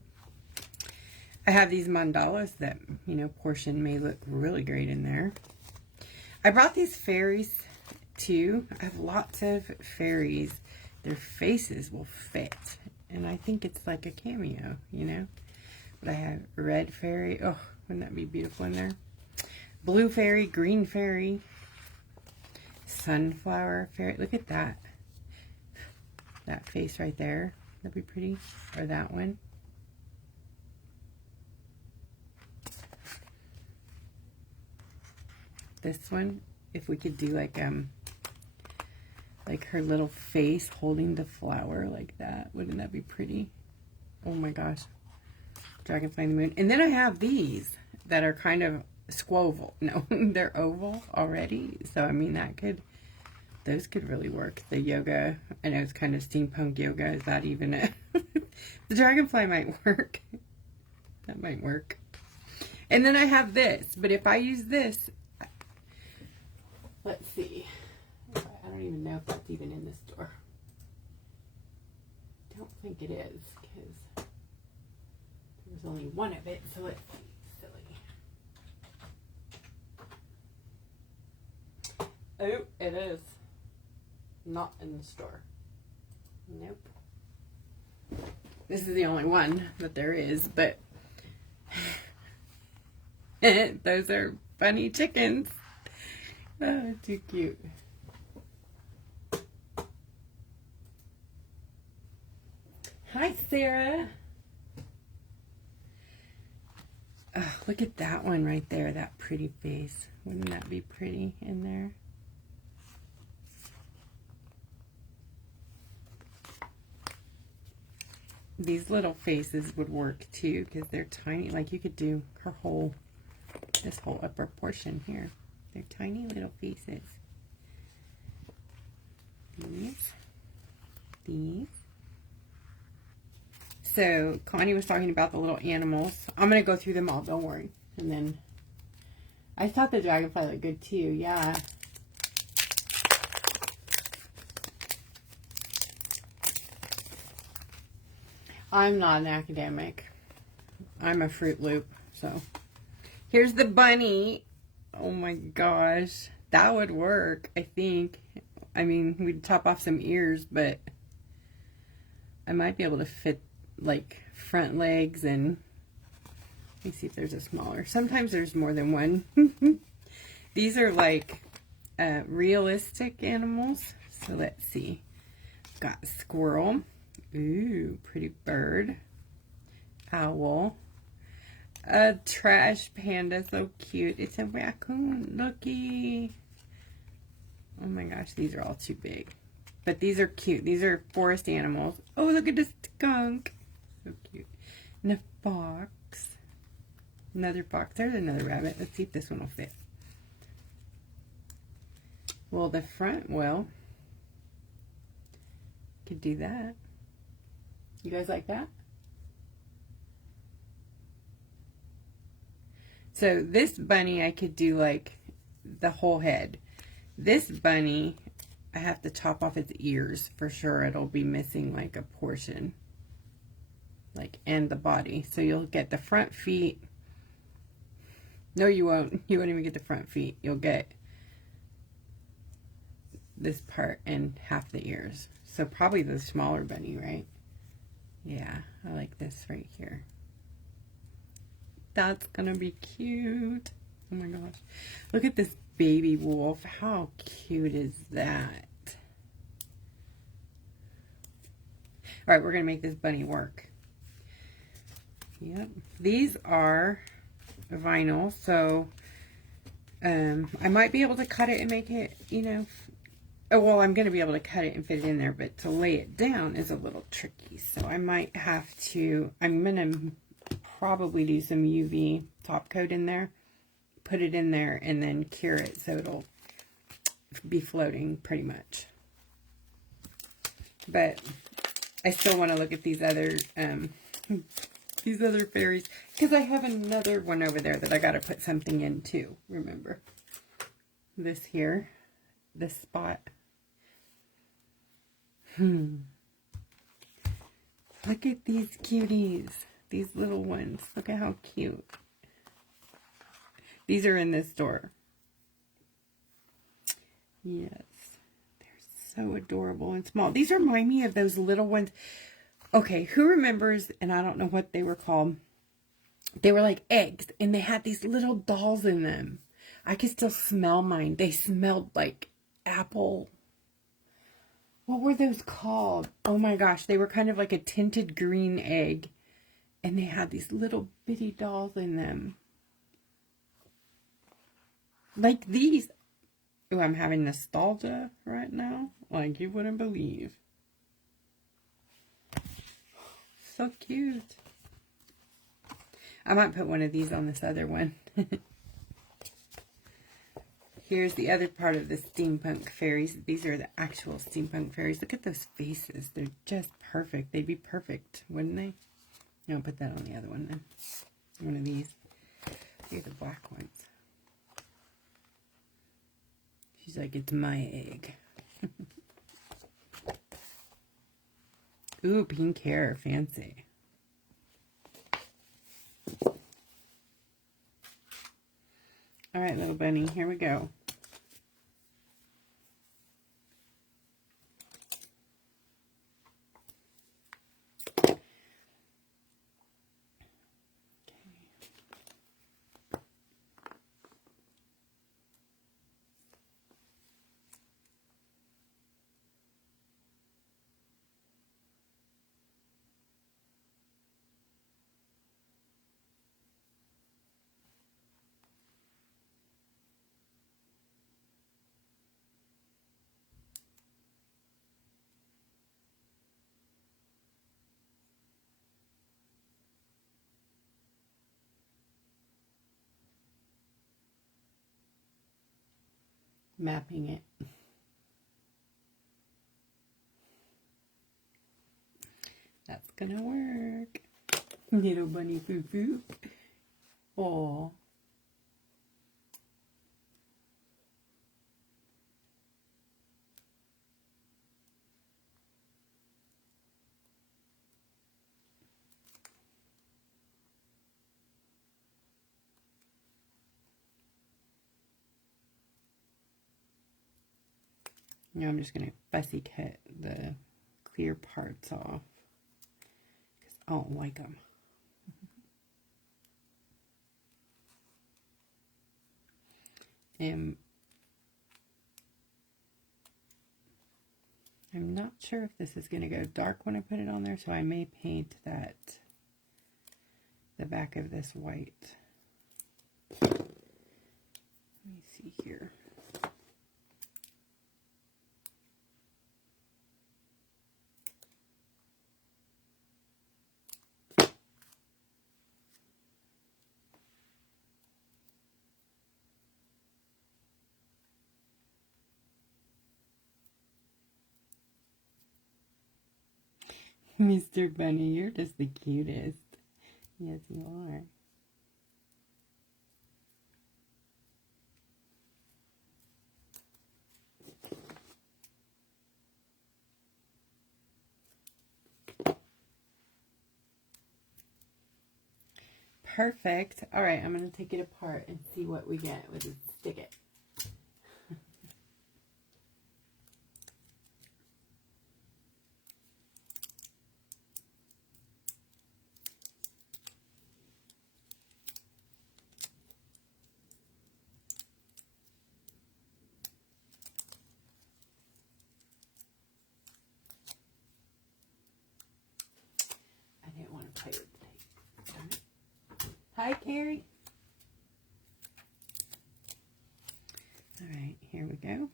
I have these mandalas that, you know, portion may look really great in there. I brought these fairies too. I have lots of fairies. Their faces will fit. And I think it's like a cameo, you know. But I have red fairy. Oh, wouldn't that be beautiful in there? Blue fairy, green fairy, sunflower fairy. Look at that. That face right there. That'd be pretty. Or that one. This one, if we could do like her little face holding the flower like that, wouldn't that be pretty? Oh my gosh. Dragonfly in the moon. And then I have these that are kind of squoval. No, they're oval already. So I mean those could really work. The yoga, I know it's kind of steampunk yoga. Is that even it? The dragonfly might work. That might work. And then I have this, but if I use this, let's see. I don't even know if that's even in the store. I don't think it is, because there's only one of it, so let's see. Silly. Oh, it is. Not in the store. Nope. This is the only one that there is, but those are funny chickens. Oh, too cute. Hi, Sarah. Oh, look at that one right there, that pretty face. Wouldn't that be pretty in there? These little faces would work too, because they're tiny. Like you could do her whole, this whole upper portion here. They're tiny little faces. These. So, Connie was talking about the little animals. I'm going to go through them all, don't worry. And then, I thought the dragonfly looked good too, yeah. I'm not an academic. I'm a Fruit Loop, so. Here's the bunny. Oh my gosh. That would work, I think. I mean, we'd chop off some ears, but I might be able to fit like front legs and let me see if there's a smaller. Sometimes there's more than one. These are like realistic animals. So let's see. Got a squirrel. Ooh, pretty bird. Owl. A trash panda, so cute. It's a raccoon. Looky. Oh my gosh, these are all too big. But these are cute. These are forest animals. Oh, look at this skunk. So cute. And a fox. Another fox. There's another rabbit. Let's see if this one will fit. Well, the front, well, could do that. You guys like that? So this bunny, I could do like the whole head. This bunny, I have to chop off its ears for sure. It'll be missing like a portion, like, and the body. So you'll get the front feet. No, you won't. You won't even get the front feet. You'll get this part and half the ears. So probably the smaller bunny, right? Yeah, I like this right here. That's gonna be cute. Oh my gosh. Look at this baby wolf. How cute is that? All right, we're going to make this bunny work. Yep. These are vinyl, so I might be able to cut it and make it, you know, oh, well, I'm going to be able to cut it and fit it in there, but to lay it down is a little tricky. So I might have to, I'm going to probably do some UV top coat in there, put it in there, and then cure it so it'll be floating pretty much. But I still want to look at these other fairies, because I have another one over there that I got to put something in too. Remember this here, this spot. Look at these cuties, these little ones. Look at how cute. These are in this store. Yes, they're so adorable and small. These remind me of those little ones. Okay, who remembers, and I don't know what they were called. They were like eggs, and they had these little dolls in them. I could still smell mine. They smelled like apple. What were those called? Oh my gosh, they were kind of like a tinted green egg. And they had these little bitty dolls in them. Like these. Oh, I'm having nostalgia right now. Like you wouldn't believe. So cute. I might put one of these on this other one. Here's the other part of the steampunk fairies. These are the actual steampunk fairies. Look at those faces. They're just perfect. They'd be perfect, wouldn't they? I'll put that on the other one then. One of these. Here's the black ones. She's like, it's my egg. Ooh, pink hair. Fancy. All right, little bunny. Here we go. Mapping it. That's gonna work. Little bunny foo-foo. Aww. Now I'm just going to fussy cut the clear parts off because I don't like them. And I'm not sure if this is going to go dark when I put it on there, so I may paint that, the back of this white. Let me see here. Mr. Bunny, you're just the cutest. Yes, you are. Perfect. All right, I'm going to take it apart and see what we get with it. Stick it. Hi, Carrie. All right, here we go.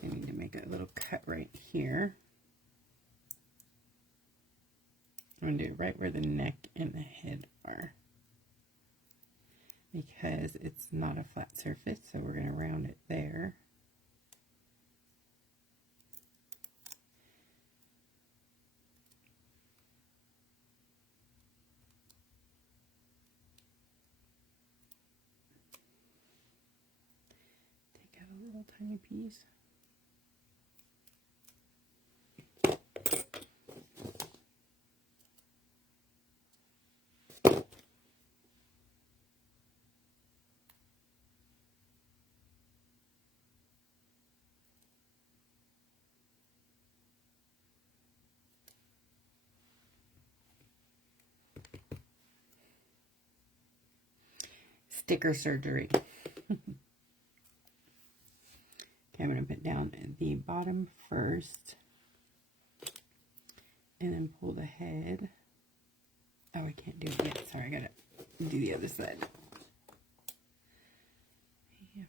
I need to make a little cut right here. I'm going to do it right where the neck and the head are, because it's not a flat surface, so we're going to round it there. Take out a little tiny piece. Sticker surgery. Okay, I'm going to put down the bottom first, and then pull the head. Oh, I can't do it yet. Sorry, I gotta do the other side. Yeah, I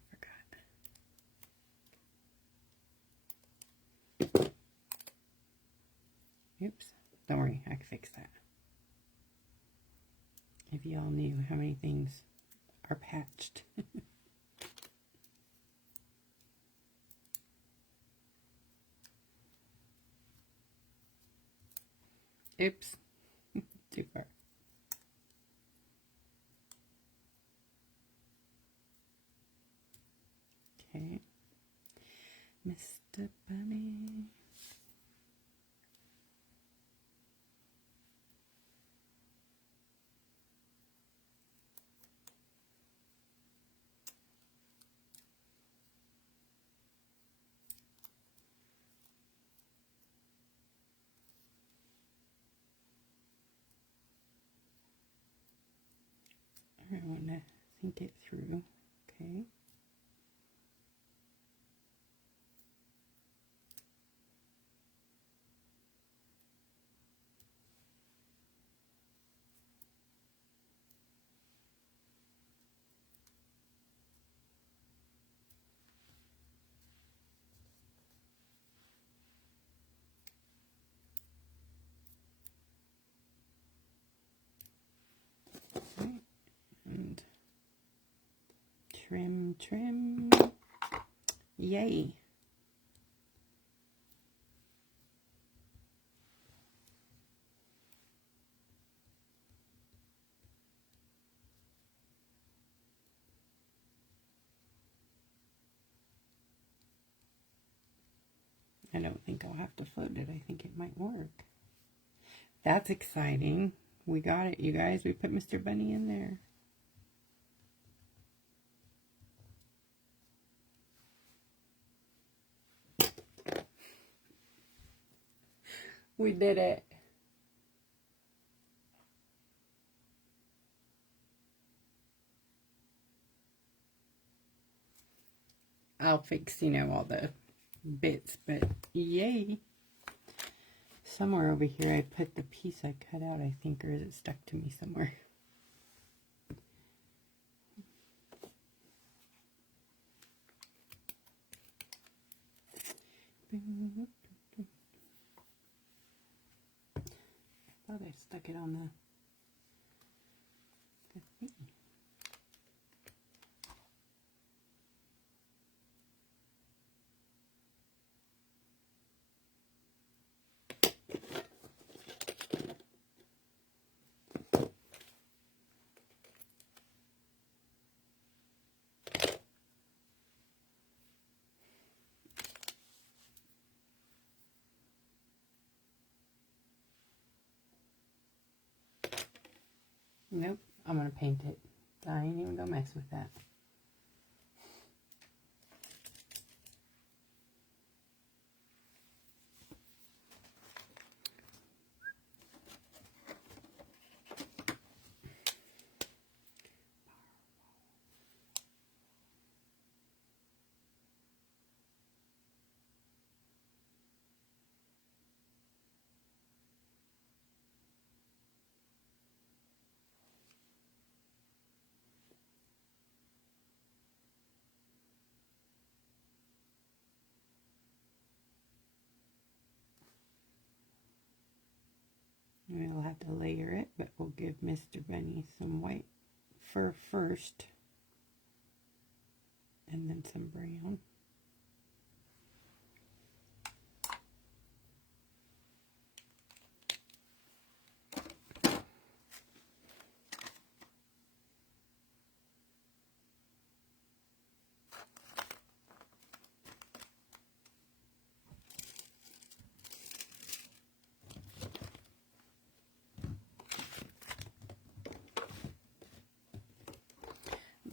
forgot. Oops. Don't worry, I can fix that. If y'all knew how many things are patched. Oops. Too far. Okay. Mr. Bunny. I want to think it through. Okay. Right. And trim, trim. Yay. I don't think I'll have to float it. I think it might work. That's exciting. We got it, you guys. We put Mr. Bunny in there. We did it. I'll fix, all the bits, but yay. Somewhere over here I put the piece I cut out, I think, or is it stuck to me somewhere? I thought I stuck it on the thing. Nope, I'm going to paint it. I ain't even going to mess with that. had to layer it, but we'll give Mr. Bunny some white fur first, and then some brown.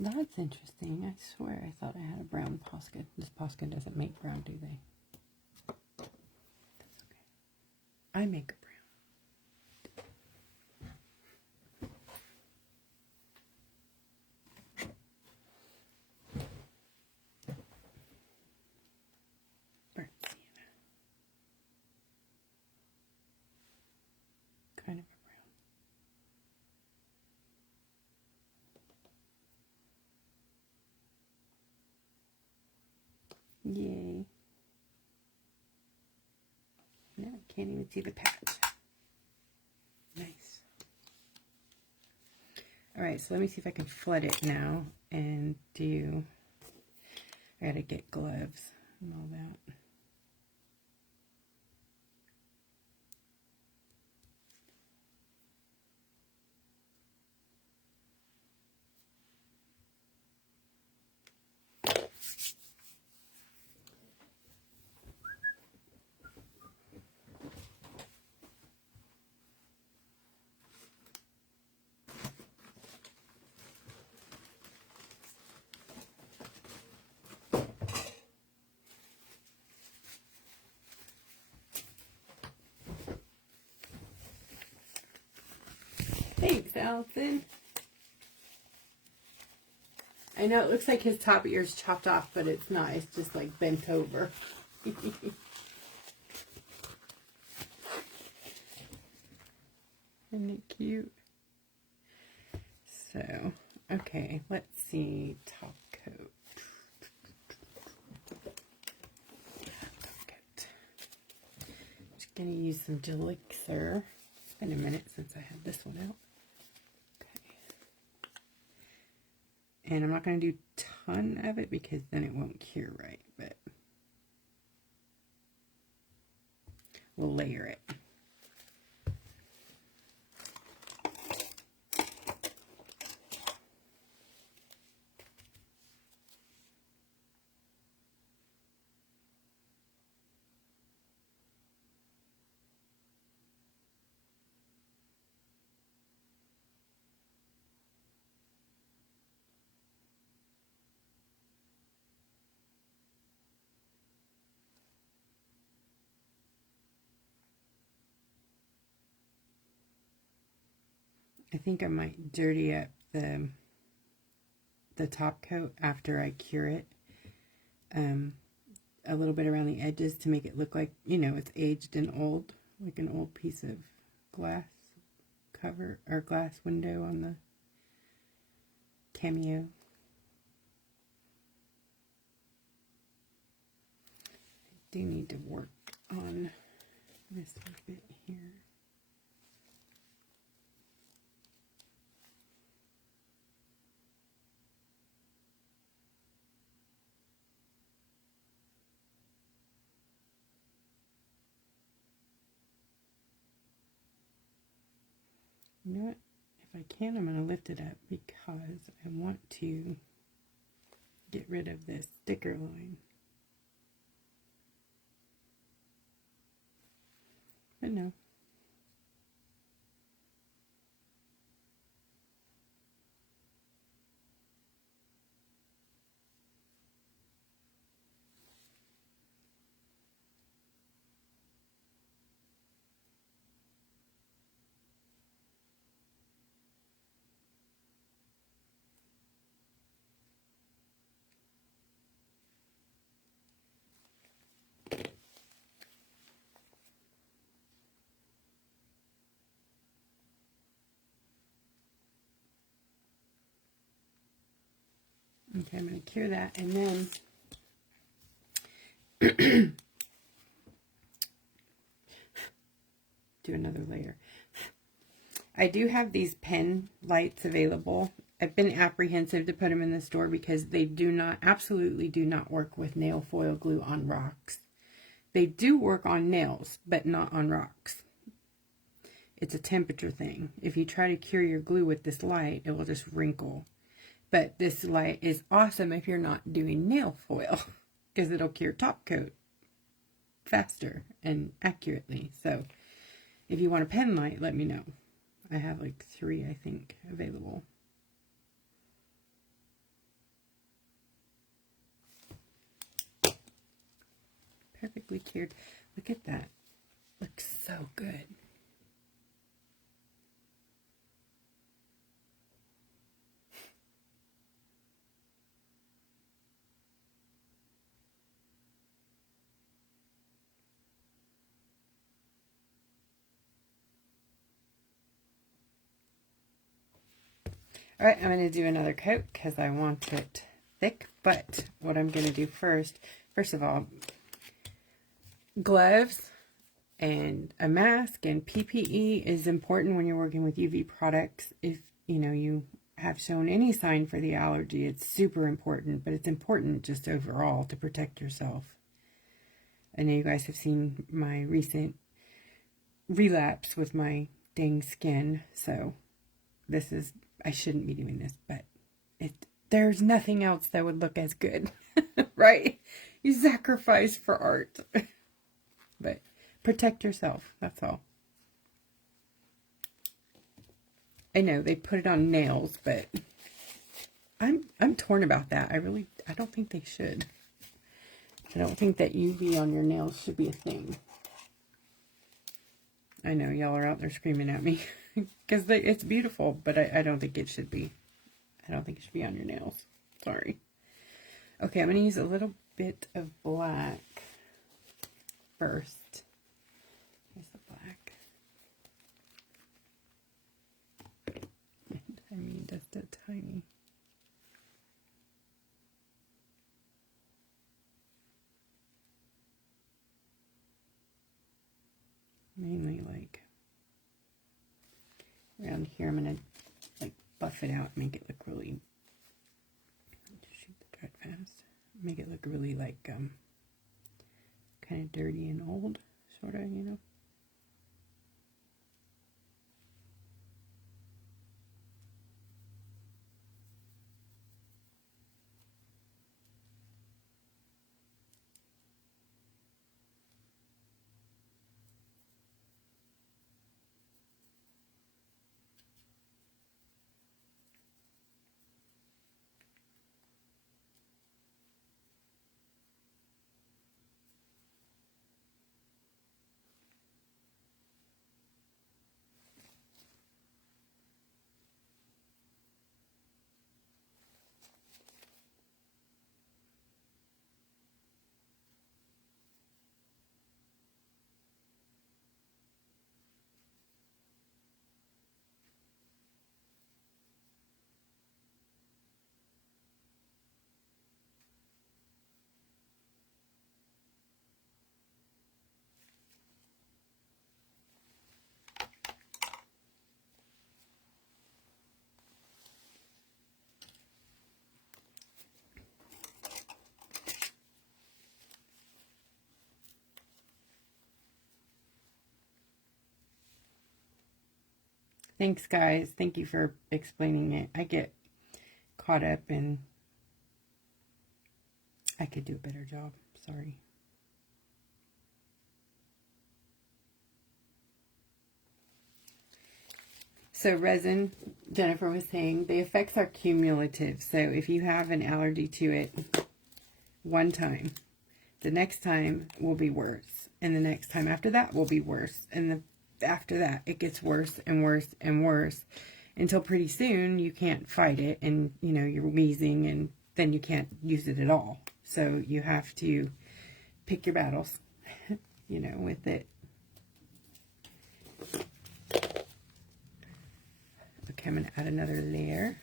That's interesting. I swear I thought I had a brown Posca. This Posca doesn't make brown, do they? That's okay. I make a brown. Burnt sienna. Kind of a brown. Yay. Now I can't even see the patch. Nice. Alright, so let me see if I can flood it now and do, I gotta get gloves and all that. Thanks, Allison. I know it looks like his top ear's chopped off, but it's not. It's just like bent over. Isn't it cute? So, okay, let's see. Top coat. Just gonna use some Gelixir. It's been a minute since I had this one out. And I'm not going to do a ton of it because then it won't cure right, but we'll layer it. I think I might dirty up the top coat after I cure it, a little bit around the edges to make it look like, you know, it's aged and old, like an old piece of glass cover or glass window on the Cameo. I do need to work on this bit here. You know what? If I can, I'm going to lift it up because I want to get rid of this sticker line. But no. Okay, I'm going to cure that and then do another layer. I do have these pen lights available. I've been apprehensive to put them in the store because they do not, absolutely do not work with nail foil glue on rocks. They do work on nails, but not on rocks. It's a temperature thing. If you try to cure your glue with this light, it will just wrinkle. But this light is awesome if you're not doing nail foil because it'll cure top coat faster and accurately. So if you want a pen light, let me know. I have like 3, I think, available. Perfectly cured. Look at that. Looks so good. All right, I'm going to do another coat because I want it thick. But what I'm going to do first of all, gloves and a mask and PPE is important when you're working with UV products. If you have shown any sign for the allergy, it's super important, but it's important just overall to protect yourself. I know you guys have seen my recent relapse with my dang skin, so this is, I shouldn't be doing this, but there's nothing else that would look as good, right? You sacrifice for art, but protect yourself, that's all. I know they put it on nails, but I'm torn about that. I don't think they should. I don't think that UV on your nails should be a thing. I know y'all are out there screaming at me because it's beautiful, but I don't think it should be. I don't think it should be on your nails. Sorry. Okay, I'm going to use a little bit of black first. Here's the black. I mean, just a tiny. Mainly like around here. I'm going to like buff it out, make it look really, shoot the thread fast, make it look really like kind of dirty and old, sort of, you know. Thanks, guys. Thank you for explaining it. I get caught up in, I could do a better job. Sorry. So resin, Jennifer was saying, the effects are cumulative. So if you have an allergy to it one time, the next time will be worse. And the next time after that will be worse. And after that, it gets worse and worse and worse until pretty soon you can't fight it. And, you're wheezing and then you can't use it at all. So you have to pick your battles, with it. Okay, I'm going to add another layer.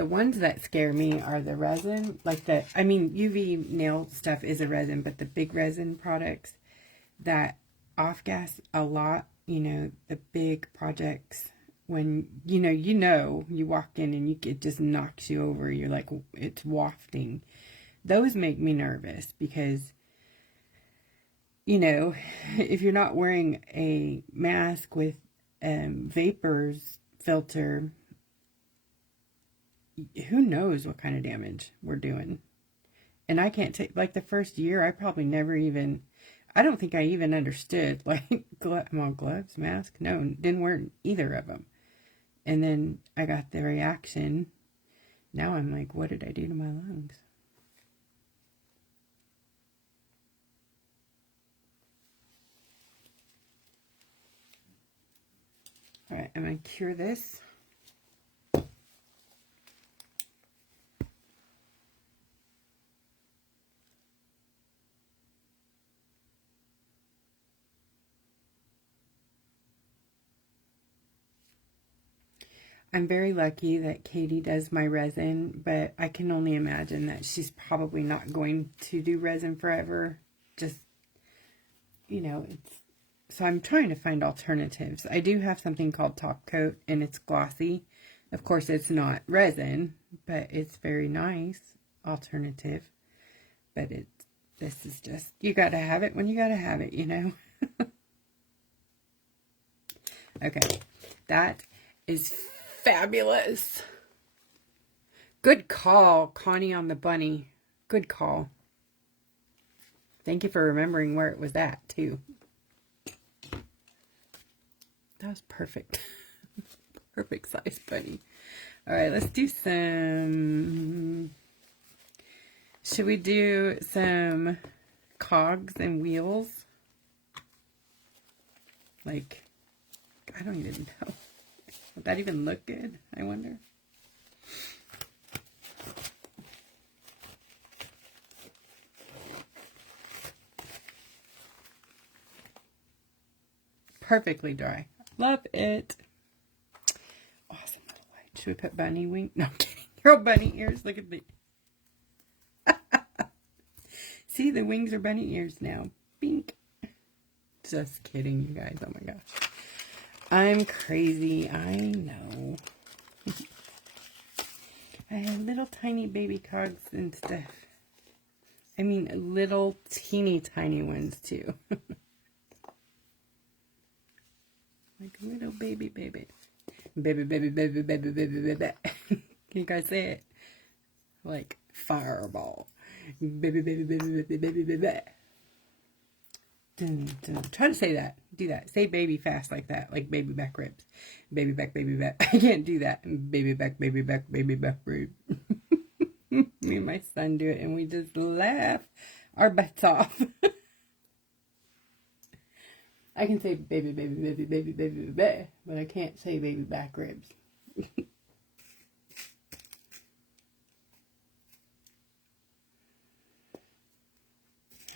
The ones that scare me are the resin, like the, I mean, UV nail stuff is a resin, but the big resin products that off-gas a lot, you know, the big projects, when, you walk in and it just knocks you over, you're like, it's wafting. Those make me nervous because, you know, if you're not wearing a mask with vapors filter, who knows what kind of damage we're doing. And I can't take, like the first year, I probably never even, I don't think I even understood, like, gloves, mask, no, didn't wear either of them. And then I got the reaction. Now I'm like, what did I do to my lungs? All right, I'm going to cure this. I'm very lucky that Katie does my resin, but I can only imagine that she's probably not going to do resin forever. Just, you know, so I'm trying to find alternatives. I do have something called Top Coat, and it's glossy. Of course, it's not resin, but it's very nice alternative. But this is just, you gotta have it when you gotta have it, you know? Okay, that is fabulous. Good call, Connie, on the bunny. Good call. Thank you for remembering where it was at, too. That was perfect. Perfect size bunny. All right, let's do some... Should we do some cogs and wheels? Like, I don't even know. Would that even look good? I wonder. Perfectly dry. Love it. Awesome little light. Should we put bunny wing? No, I'm kidding. You're all bunny ears. Look at me. See, the wings are bunny ears now. Bink. Just kidding, you guys. Oh my gosh. I'm crazy. I know. I have little tiny baby cogs and stuff. I mean, little teeny tiny ones too. Like little baby. Baby. Can you guys say it? Like fireball. Baby. Dun, dun. Try to say that. Do that. Say baby fast like that. Like baby back ribs. Baby back. I can't do that. Baby back ribs. Me and my son do it and we just laugh our butts off. I can say baby, but I can't say baby back ribs.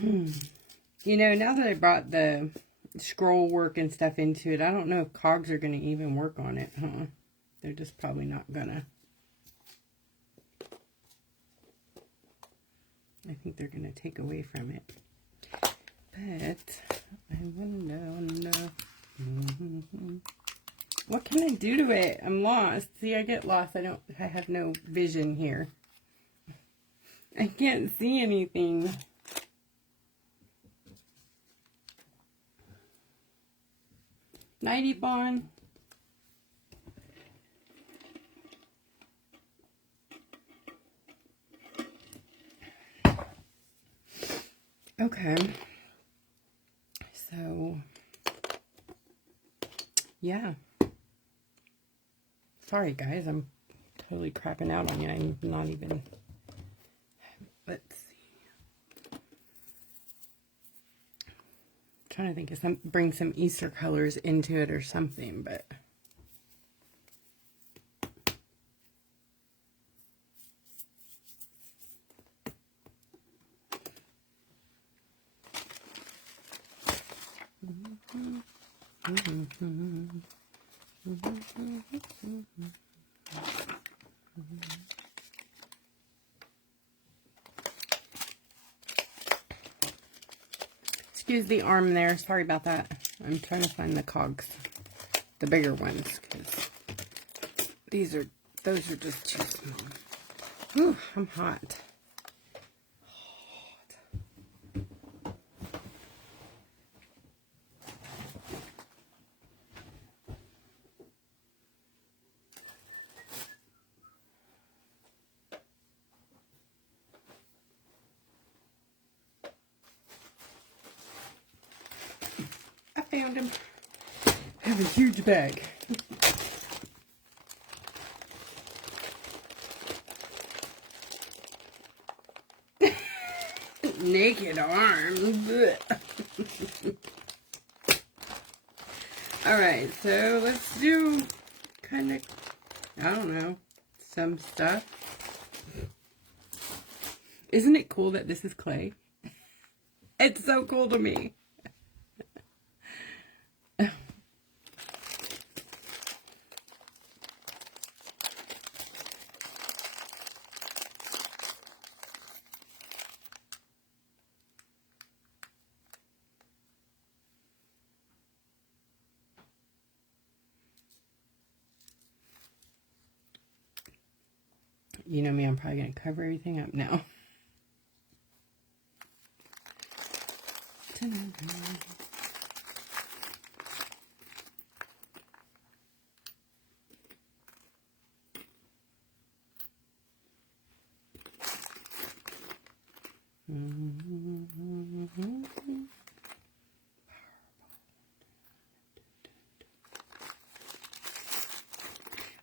You know, now that I brought the scroll work and stuff into it, I don't know if cogs are going to even work on it, huh? They're just probably not gonna. I think they're going to take away from it. But I wonder. What can I do to it? I'm lost. See, I get lost. I have no vision here. I can't see anything. Nighty Bon. Okay. So, yeah. Sorry, guys. I'm totally crapping out on you. I'm not even... Let's see. I'm trying to think of bring some Easter colors into it or something, but... Excuse the arm there. Sorry about that. I'm trying to find the cogs, the bigger ones, because those are just too small. Whew, I'm hot. I found him. I have a huge bag. Naked arms. Alright, so let's do kind of, I don't know, some stuff. Isn't it cool that this is clay? It's so cool to me. You know me, I'm probably going to cover everything up now.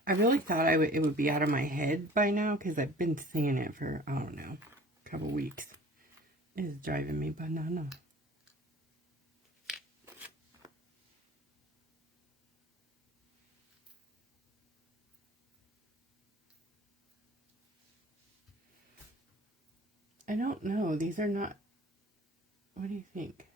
I really thought it would be out of my head by now, because I've been seeing it for, I don't know, a couple weeks. It is driving me banana. I don't know. These are not, what do you think?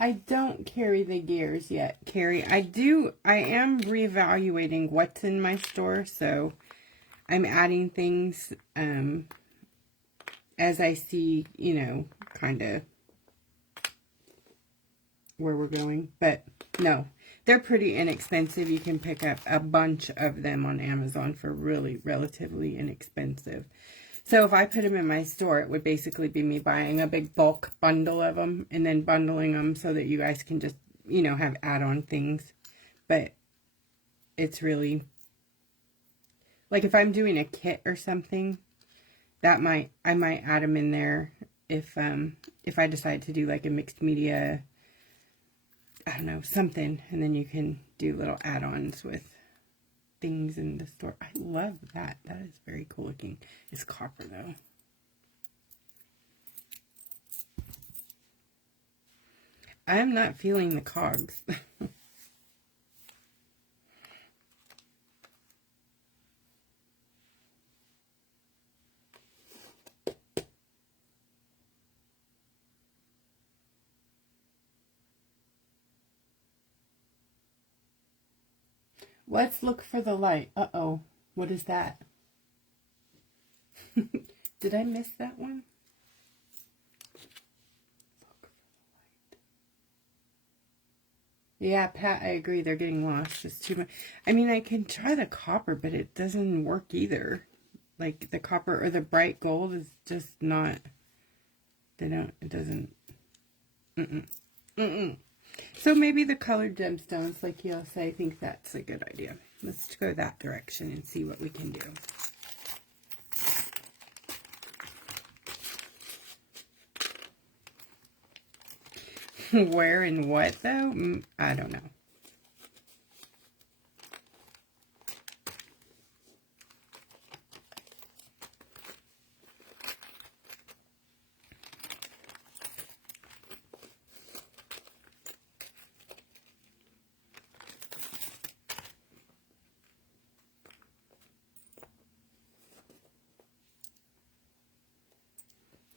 I don't carry the gears yet, Carrie. I am reevaluating what's in my store, so I'm adding things as I see, you know, kind of where we're going. But no, they're pretty inexpensive. You can pick up a bunch of them on Amazon for really relatively inexpensive. So if I put them in my store, it would basically be me buying a big bulk bundle of them and then bundling them so that you guys can just, you know, have add-on things. But it's really, like if I'm doing a kit or something, I might add them in there if I decide to do like a mixed media, I don't know, something. And then you can do little add-ons with things in the store. I love that. That is very cool looking. It's copper though. I am not feeling the cogs. Let's look for the light. Uh-oh. What is that? Did I miss that one? Look for the light. Yeah, Pat, I agree. They're getting lost. It's too much. I mean, I can try the copper, but it doesn't work either. Like, the copper or the bright gold is just not... It doesn't... So maybe the colored gemstones, like you'll say, I think that's a good idea. Let's go that direction and see what we can do. Where and what, though? I don't know.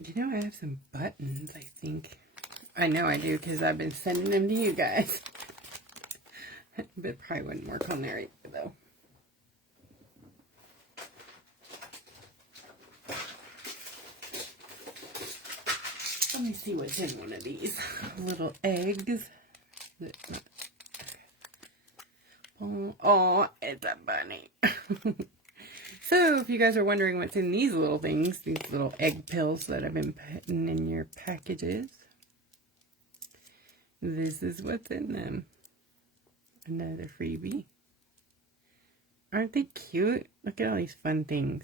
You know, I have some buttons, I think. I know I do because I've been sending them to you guys. But probably wouldn't work on there either, though. Let me see what's in one of these little eggs. Oh, it's a bunny. So, if you guys are wondering what's in these little things, these little egg pills that I've been putting in your packages, this is what's in them. Another freebie. Aren't they cute? Look at all these fun things.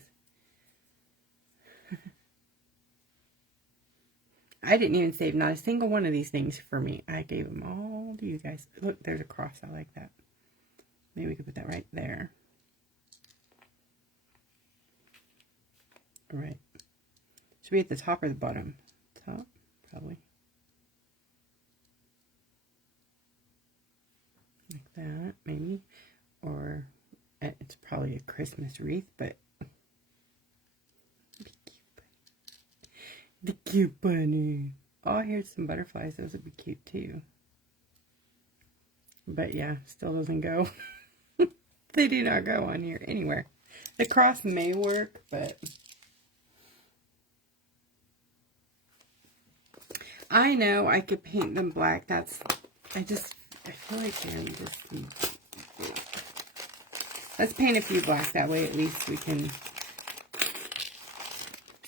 I didn't even save not a single one of these things for me. I gave them all to you guys. Look, there's a cross. I like that. Maybe we could put that right there. All right. Should be at the top or the bottom? Top, probably. Like that, maybe. Or it's probably a Christmas wreath, but the cute bunny. Oh, here's some butterflies. Those would be cute too. But yeah, still doesn't go. They do not go on here anywhere. The cross may work, but I know I could paint them black. I feel like they're just... Let's paint a few black. That way at least we can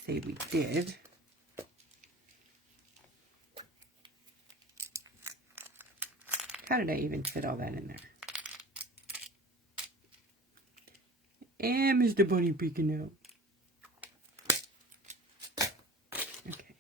say we did. How did I even fit all that in there? And Mr. Bunny peeking out. Okay.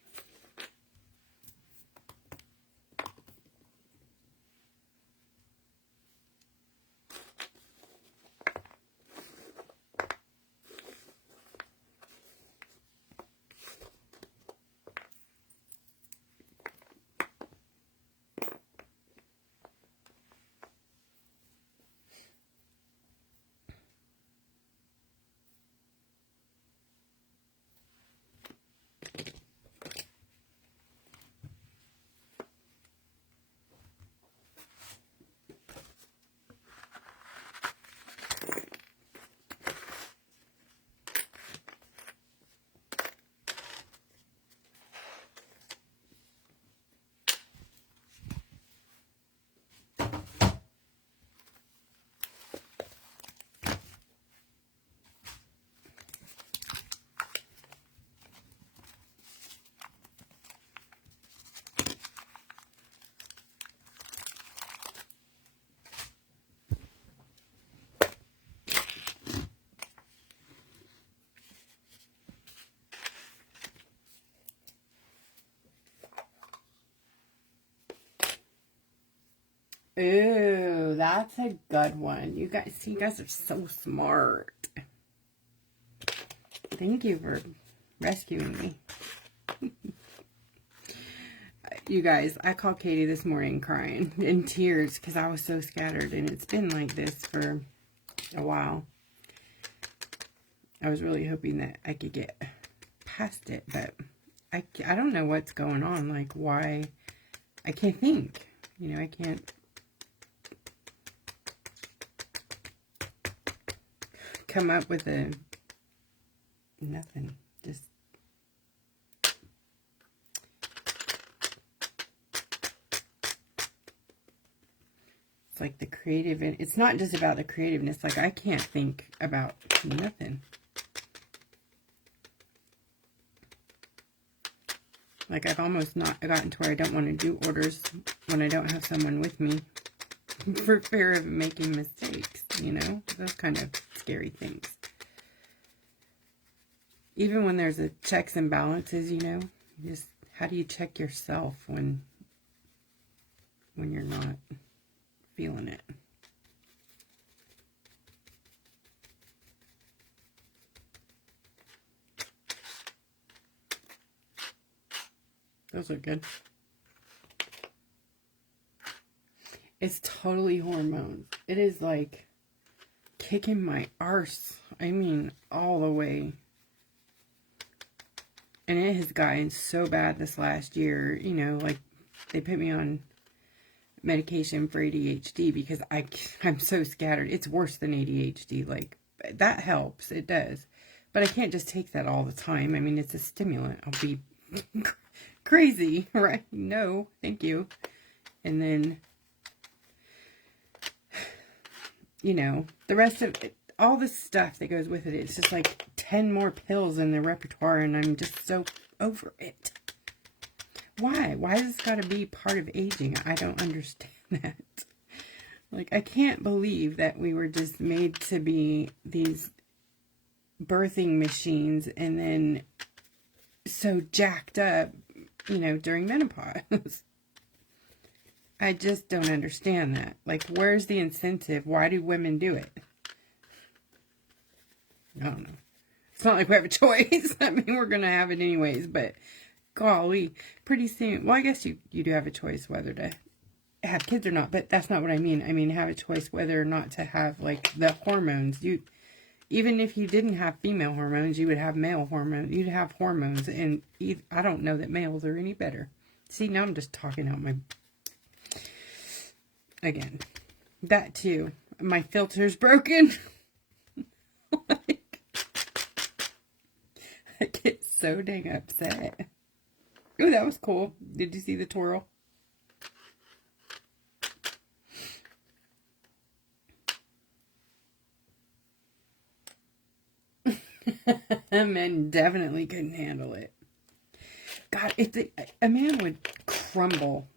Ooh, that's a good one. You guys are so smart. Thank you for rescuing me. You guys, I called Katie this morning crying in tears because I was so scattered, and it's been like this for a while. I was really hoping that I could get past it, but I don't know what's going on. Like, why? I can't think. You know, I can't come up with nothing. Just it's like the creative, and it's not just about the creativeness. Like, I can't think about nothing. Like, I've almost not gotten to where I don't want to do orders when I don't have someone with me for fear of making mistakes, you know? Those kind of scary things. Even when there's a checks and balances, you know? Just, how do you check yourself when you're not feeling it? Those are good. It's totally hormones. It is like kicking my arse. I mean, all the way. And it has gotten so bad this last year, you know, like they put me on medication for ADHD because I'm so scattered. It's worse than ADHD. Like, that helps. It does. But I can't just take that all the time. I mean, it's a stimulant. I'll be crazy, right? No, thank you. And then, you know, the rest of it, all the stuff that goes with it, it's just like 10 more pills in the repertoire, and I'm just so over it. Why? Why has this got to be part of aging? I don't understand that. Like, I can't believe that we were just made to be these birthing machines and then so jacked up, you know, during menopause. I just don't understand that. Like, where's the incentive? Why do women do it? I don't know. It's not like we have a choice. I mean, we're going to have it anyways, but golly, pretty soon. Well, I guess you do have a choice whether to have kids or not, but that's not what I mean. I mean, have a choice whether or not to have, like, the hormones. Even if you didn't have female hormones, you would have male hormones. You'd have hormones, and I don't know that males are any better. See, now I'm just talking out my... Again, that too. My filter's broken. Like, I get so dang upset. Oh, that was cool. Did you see the twirl? Men definitely couldn't handle it. God, a man would crumble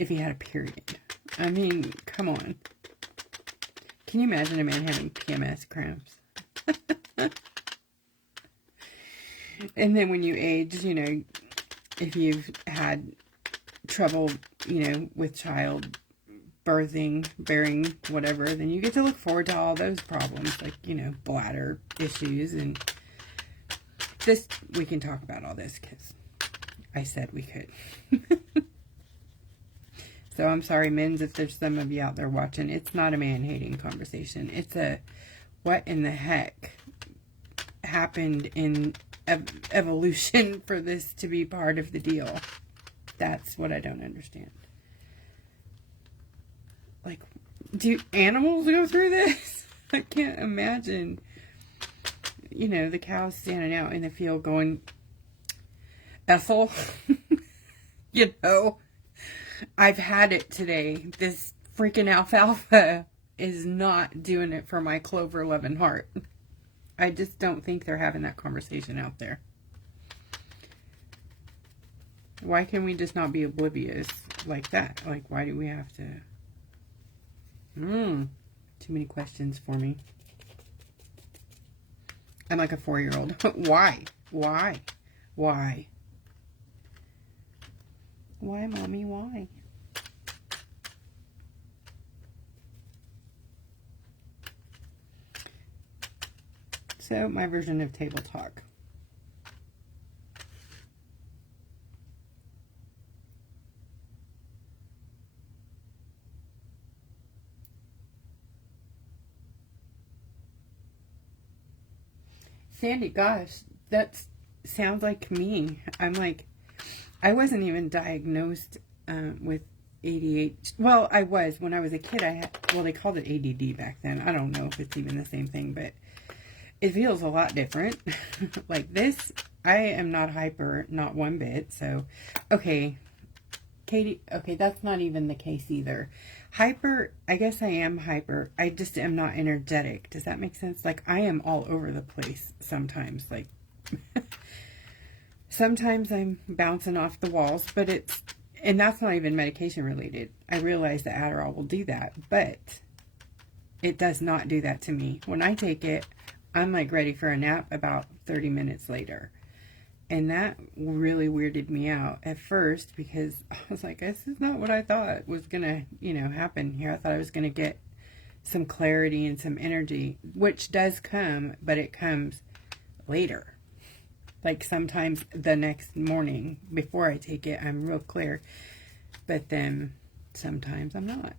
if he had a period. I mean, come on. Can you imagine a man having PMS cramps? And then when you age, you know, if you've had trouble, you know, with child birthing, bearing, whatever, then you get to look forward to all those problems, like, you know, bladder issues. And this, we can talk about all this because I said we could. So I'm sorry, men's, if there's some of you out there watching. It's not a man-hating conversation. It's a, what in the heck happened in evolution for this to be part of the deal? That's what I don't understand. Like, do animals go through this? I can't imagine, you know, the cows standing out in the field going, Ethel, you know, I've had it today. This freaking alfalfa is not doing it for my clover-loving heart. I just don't think they're having that conversation out there. Why can we just not be oblivious like that? Like, why do we have to... Too many questions for me. I'm like a 4-year-old. Why? Why? Why? Why, Mommy? Why? So, my version of table talk. Sandy, gosh, that sounds like me. I'm like, I wasn't even diagnosed with ADHD. Well, I was. When I was a kid, I had, well, they called it ADD back then. I don't know if it's even the same thing, but it feels a lot different. Like this, I am not hyper, not one bit. So, okay, Katie, okay, that's not even the case either. Hyper, I guess I am hyper. I just am not energetic. Does that make sense? Like, I am all over the place sometimes. Like, sometimes I'm bouncing off the walls, but it's, and that's not even medication related. I realize that Adderall will do that, but it does not do that to me. When I take it, I'm like ready for a nap about 30 minutes later. And that really weirded me out at first because I was like, this is not what I thought was going to, you know, happen here. I thought I was going to get some clarity and some energy, which does come, but it comes later. Like sometimes the next morning before I take it, I'm real clear. But then sometimes I'm not.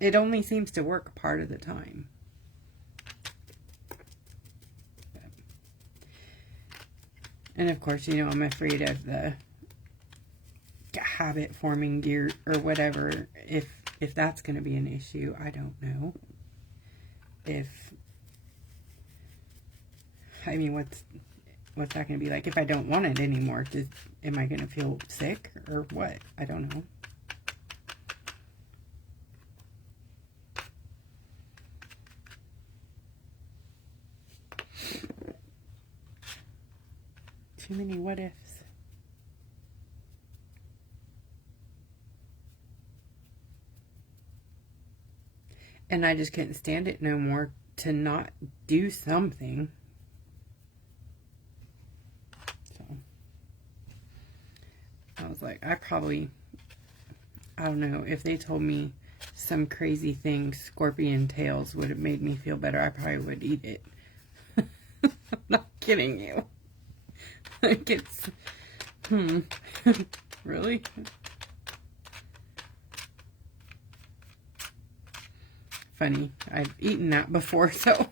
It only seems to work part of the time. And of course, you know, I'm afraid of the habit forming gear or whatever. If that's going to be an issue, I don't know. I mean, what's that going to be like if I don't want it anymore? Am I going to feel sick or what? I don't know. Too many what ifs. And I just couldn't stand it no more to not do something. So I was like, I don't know, if they told me some crazy thing, scorpion tails would have made me feel better, I probably would eat it. I'm not kidding you. Like it's, really? Funny. I've eaten that before, so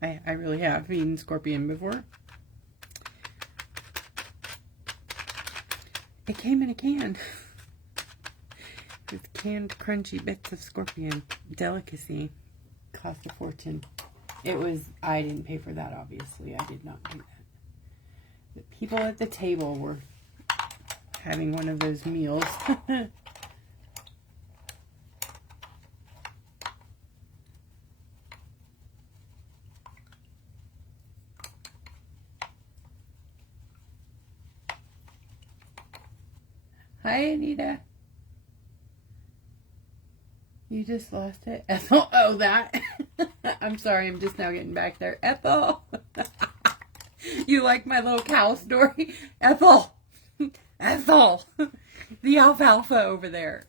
I really have eaten scorpion before. It came in a can. With canned crunchy bits of scorpion. Delicacy. Cost a fortune. I didn't pay for that, obviously. I did not do that. The people at the table were having one of those meals. Hi, Anita. You just lost it? Ethel. Oh, that. I'm sorry. I'm just now getting back there. Ethel. You like my little cow story? Ethel. Ethel. The alfalfa over there.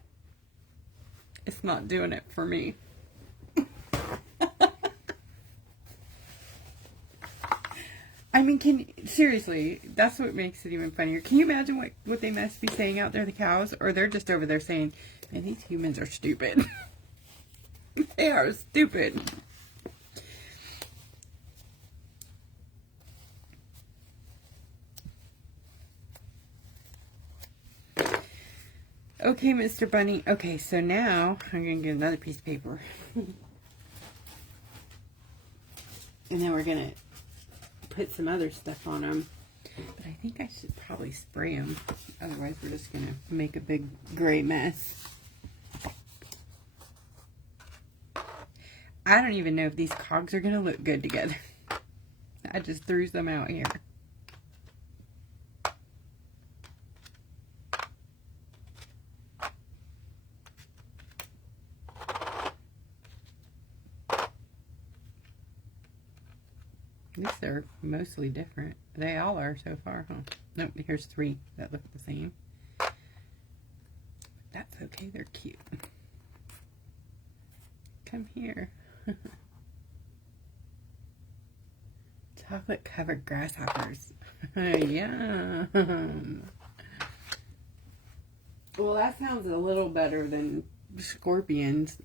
It's not doing it for me. I mean, seriously, that's what makes it even funnier. Can you imagine what they must be saying out there, the cows? Or they're just over there saying, man, these humans are stupid. They are stupid. Okay, Mr. Bunny. Okay, so now I'm going to get another piece of paper. And then we're going to put some other stuff on them. But I think I should probably spray them. Otherwise, we're just going to make a big gray mess. I don't even know if these cogs are going to look good together. I just threw some out here. At least they're mostly different. They all are so far, huh? Nope, here's 3 that look the same. That's okay, they're cute. Come here. Chocolate covered grasshoppers. Yum. Well, that sounds a little better than scorpions.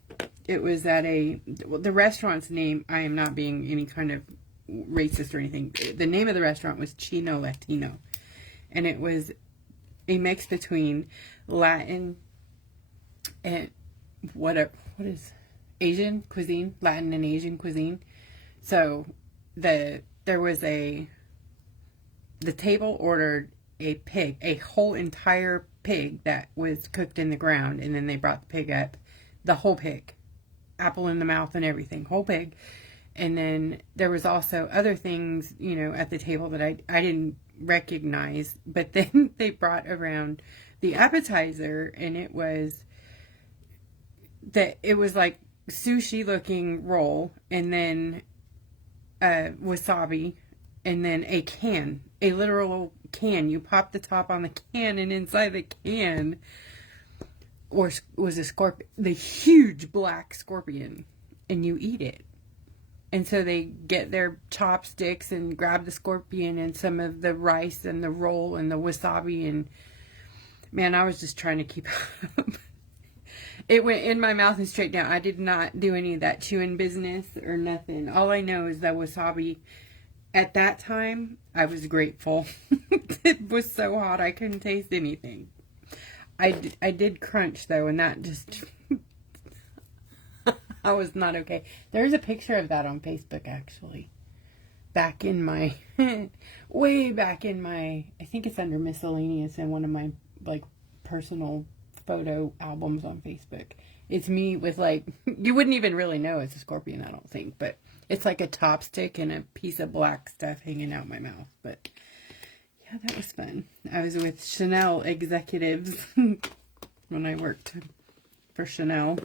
It was at the restaurant's name, I am not being any kind of racist or anything. The name of the restaurant was Chino Latino. And it was a mix between Latin and what is Asian cuisine, Latin and Asian cuisine. So the table ordered a pig, a whole entire pig that was cooked in the ground, and then they brought the pig up, the whole pig, apple in the mouth and everything, whole pig. And then there was also other things, you know, at the table that I didn't recognize, but then they brought around the appetizer, and it was like sushi looking roll, and then wasabi, and then a literal can. You pop the top on the can, and inside the can was a scorpion, the huge black scorpion, and you eat it. And so they get their chopsticks and grab the scorpion and some of the rice and the roll and the wasabi, and man, I was just trying to keep up. It went in my mouth and straight down. I did not do any of that chewing business or nothing. All I know is that wasabi At that time, I was grateful. It was so hot I couldn't taste anything. I did crunch though, and that just I was not okay. There's a picture of that on Facebook actually. Back in my way back in my, I think it's under miscellaneous in one of my like personal photo albums on Facebook. It's me with like, you wouldn't even really know it's a scorpion, I don't think, but it's like a chopstick and a piece of black stuff hanging out my mouth. But yeah, that was fun. I was with Chanel executives when I worked for Chanel.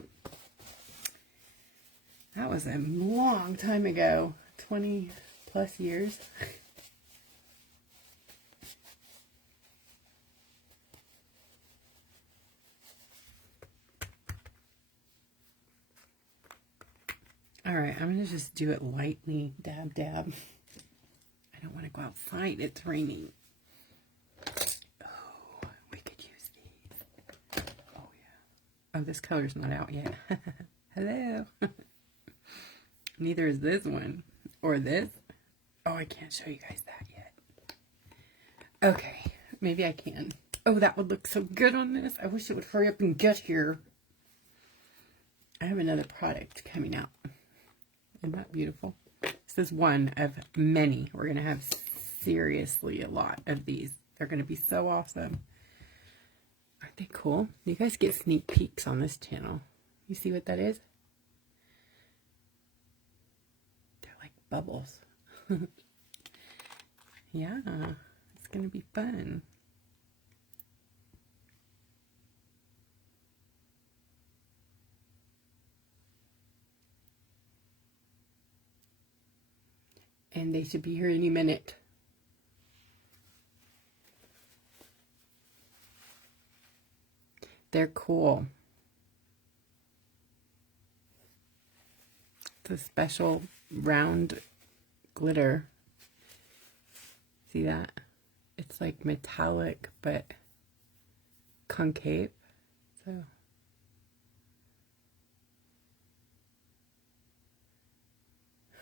That was a long time ago, 20 plus years. All right, I'm going to just do it lightly, dab, dab. I don't want to go outside. It's raining. Oh, we could use these. Oh, yeah. Oh, this color's not out yet. Hello. Neither is this one. Or this. Oh, I can't show you guys that yet. Okay, maybe I can. Oh, that would look so good on this. I wish it would hurry up and get here. I have another product coming out. Isn't that beautiful? This is one of many. We're going to have seriously a lot of these. They're going to be so awesome. Aren't they cool? You guys get sneak peeks on this channel. You see what that is? They're like bubbles. Yeah, it's going to be fun. And they should be here any minute. They're cool. It's a special round glitter. See that? It's like metallic but concave. So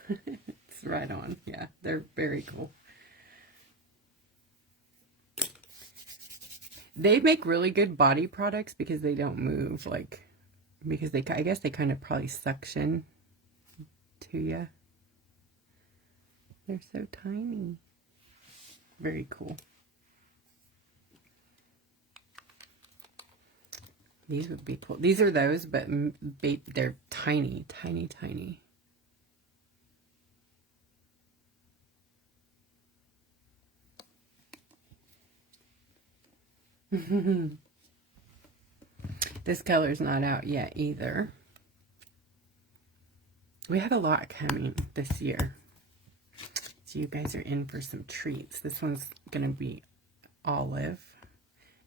it's right on. Yeah, they're very cool. They make really good body products because they don't move, like, because they, I guess they kind of probably suction to you. They're so tiny. Very cool. These would be cool. These are those, but they're tiny, tiny, tiny. This color's not out yet either. We have a lot coming this year. So you guys are in for some treats. This one's going to be olive.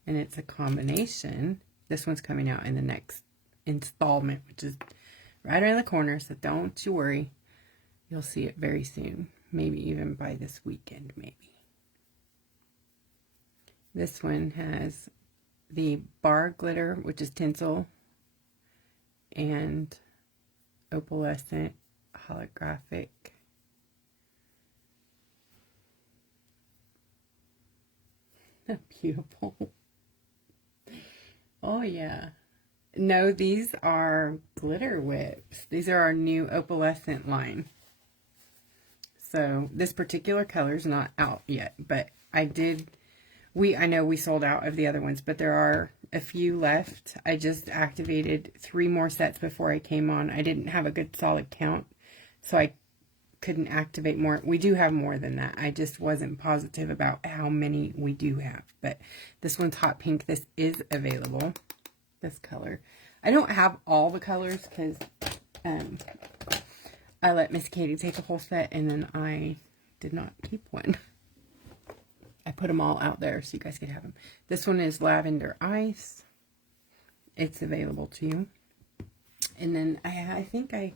And it's a combination. This one's coming out in the next installment, which is right around the corner. So don't you worry. You'll see it very soon. Maybe even by this weekend, maybe. This one has the bar glitter, which is tinsel, and opalescent holographic. Beautiful. Oh yeah. No, these are glitter whips. These are our new opalescent line. So this particular color is not out yet, but I know we sold out of the other ones, but there are a few left. I just activated 3 more sets before I came on. I didn't have a good solid count, so I couldn't activate more. We do have more than that. I just wasn't positive about how many we do have. But this one's hot pink. This is available. This color. I don't have all the colors because I let Miss Katie take a whole set and then I did not keep one. I put them all out there so you guys could have them. This one is lavender ice. It's available to you. And then I think I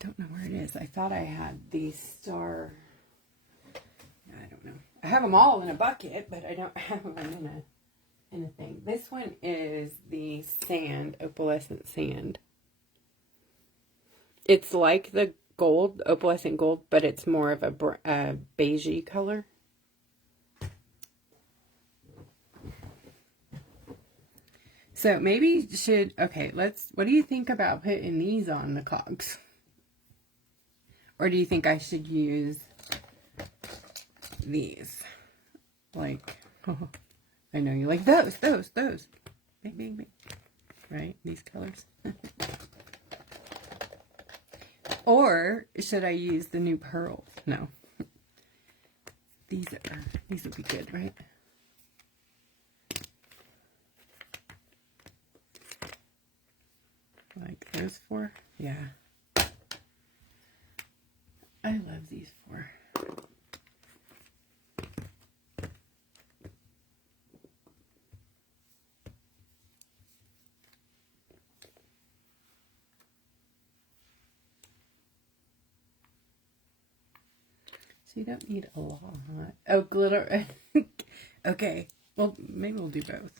don't know where it is. I thought I had the star. I don't know. I have them all in a bucket, but I don't have them in a thing. This one is the sand, opalescent sand. It's like the gold, opalescent gold, but it's more of a beigey color. So maybe okay, what do you think about putting these on the cogs? Or do you think I should use these? Like, oh, I know you like those. Bing, bing, bing. Right? These colors. Or should I use the new pearls? No. These would be good, right? Like those four? Yeah. I love these four. So you don't need a lot. Oh, glitter. Okay. Well, maybe we'll do both.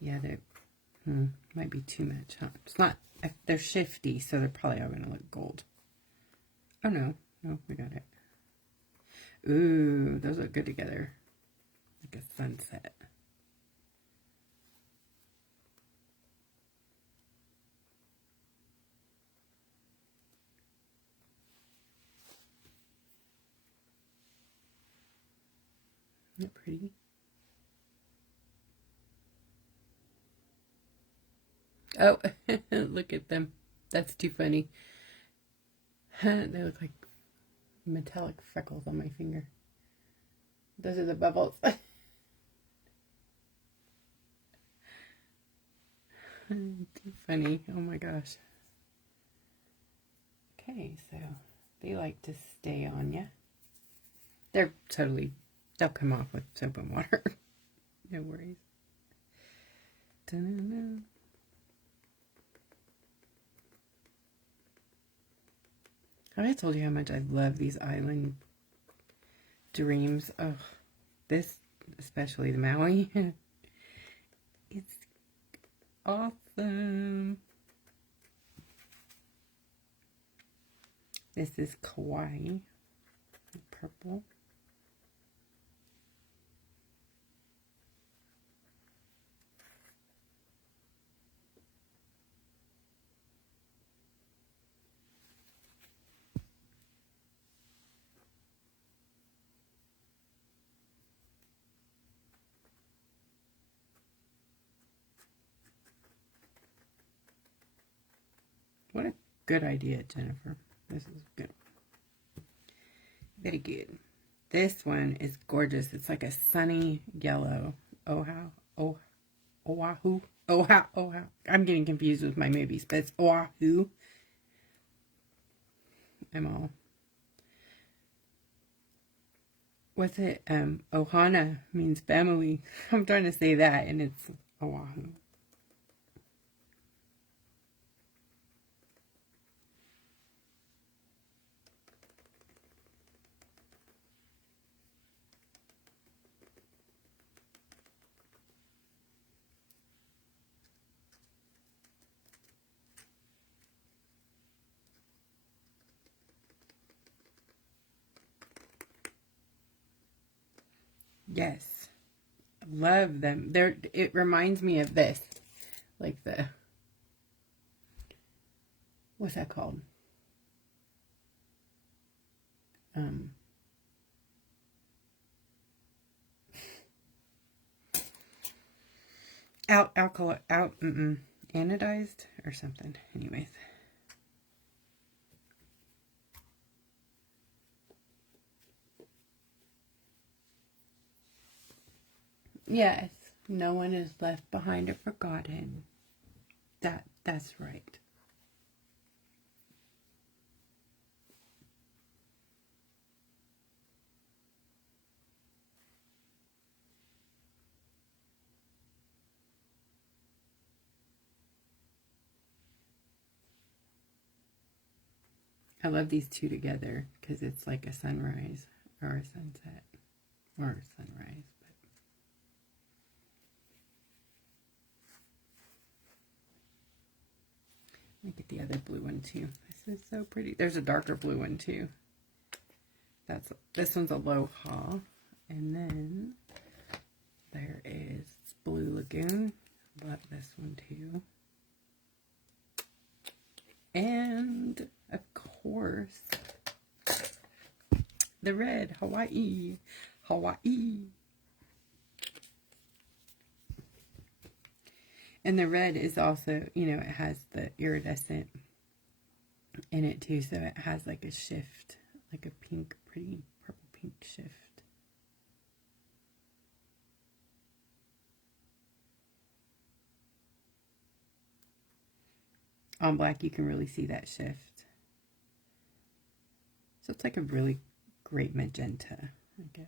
Yeah, they might be too much, huh? It's not, they're shifty, so they're probably all going to look gold. Oh, no, we got it. Ooh, those look good together. Like a sunset. Isn't that pretty? Oh, look at them. That's too funny. They look like metallic freckles on my finger. Those are the bubbles. Too funny. Oh my gosh. Okay, so they like to stay on ya. They'll come off with soap and water. No worries. Da-na-na. I told you how much I love these island dreams. Oh, this, especially the Maui. It's awesome. This is Kawaii. Purple. What a good idea, Jennifer. This is good. Very good. This one is gorgeous. It's like a sunny yellow. Oahu. Oahu. I'm getting confused with my movies, but it's Oahu. I'm all. What's it? Ohana means family. I'm trying to say that, and it's Oahu. Yes. Love them. It reminds me of this. Like what's that called? Anodized or something. Anyways. Yes, no one is left behind or forgotten. That's right. I love these two together because it's like a sunrise or a sunset or a sunrise. Let me get the other blue one too. This is so pretty. There's a darker blue one too. This one's a Aloha. And then there is Blue Lagoon. Love this one too. And of course, the red, Hawaii. Hawaii. And the red is also, you know, it has the iridescent in it too. So it has like a shift, like a pink, pretty purple pink shift. On black, you can really see that shift. So it's like a really great magenta, I guess.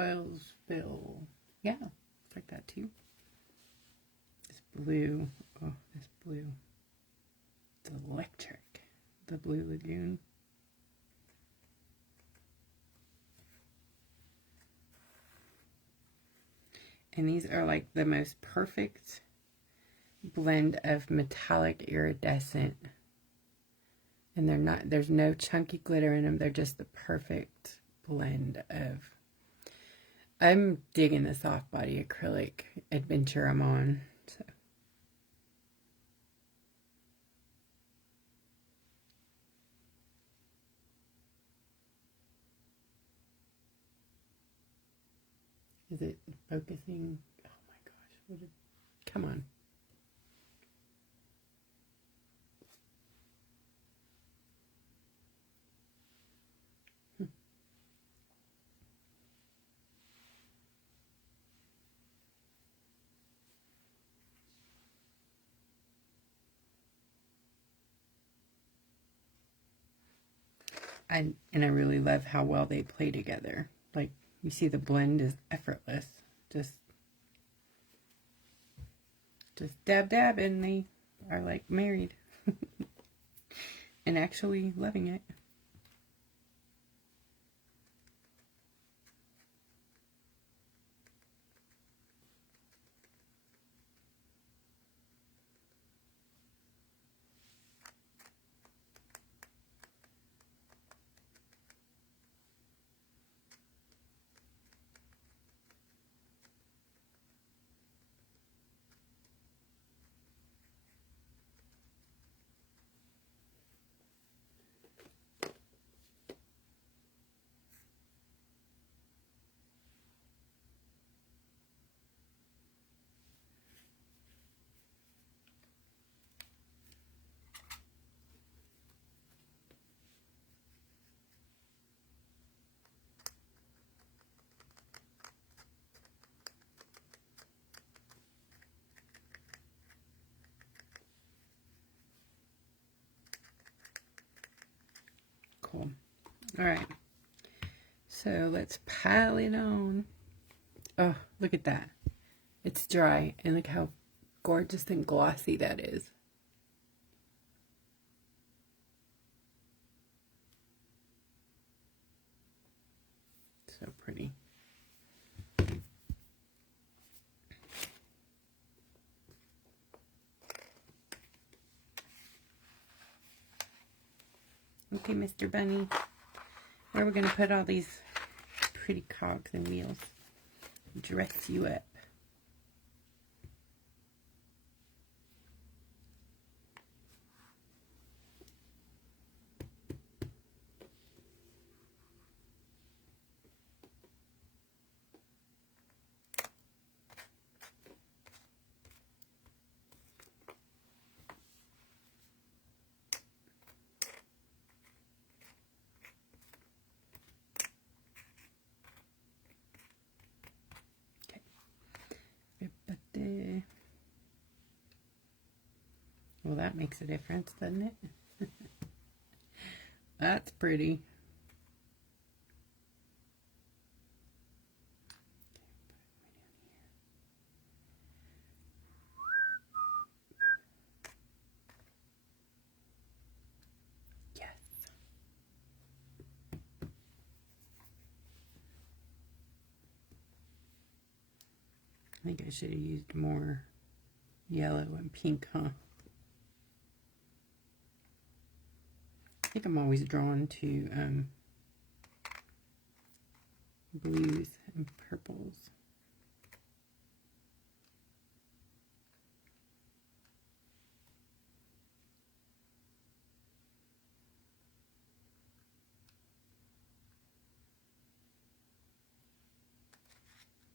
Oilsville. Yeah, it's like that too. This blue. Oh, this blue. It's electric. The Blue Lagoon. And these are like the most perfect blend of metallic iridescent. And they're not, there's no chunky glitter in them. They're just the perfect blend of. I'm digging the soft body acrylic adventure I'm on. So. Is it focusing? Oh my gosh. Come on. And I really love how well they play together. Like, you see the blend is effortless. Just dab dab and they are like married. And actually loving it. Cool. All right. So let's pile it on. Oh, look at that. It's dry, and look how gorgeous and glossy that is. So pretty. Okay, Mr. Bunny. Where are we going to put all these pretty cogs and wheels? Dress you up. that makes a difference, doesn't it? That's pretty. Yes. I think I should have used more yellow and pink, huh? I think I'm always drawn to blues and purples.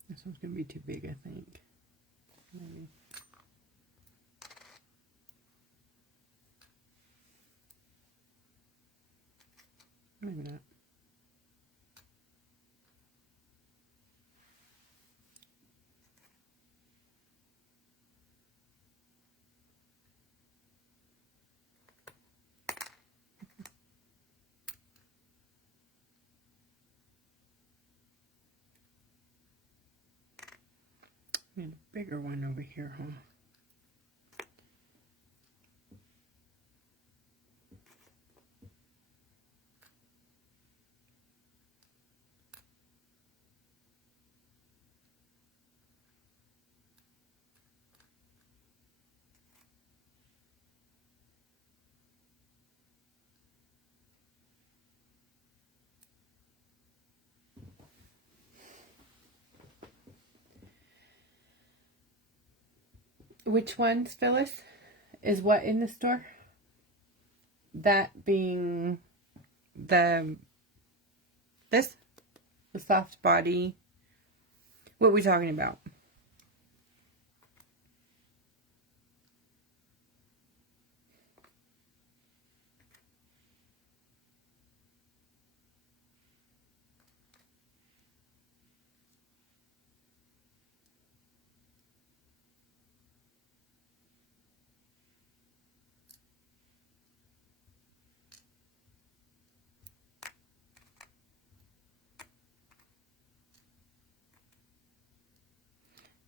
This one's going to be too big, I think. Maybe. Maybe not. Need a bigger one over here, huh? Which ones, Phyllis? Is what in the store? That being the soft body. What are we talking about?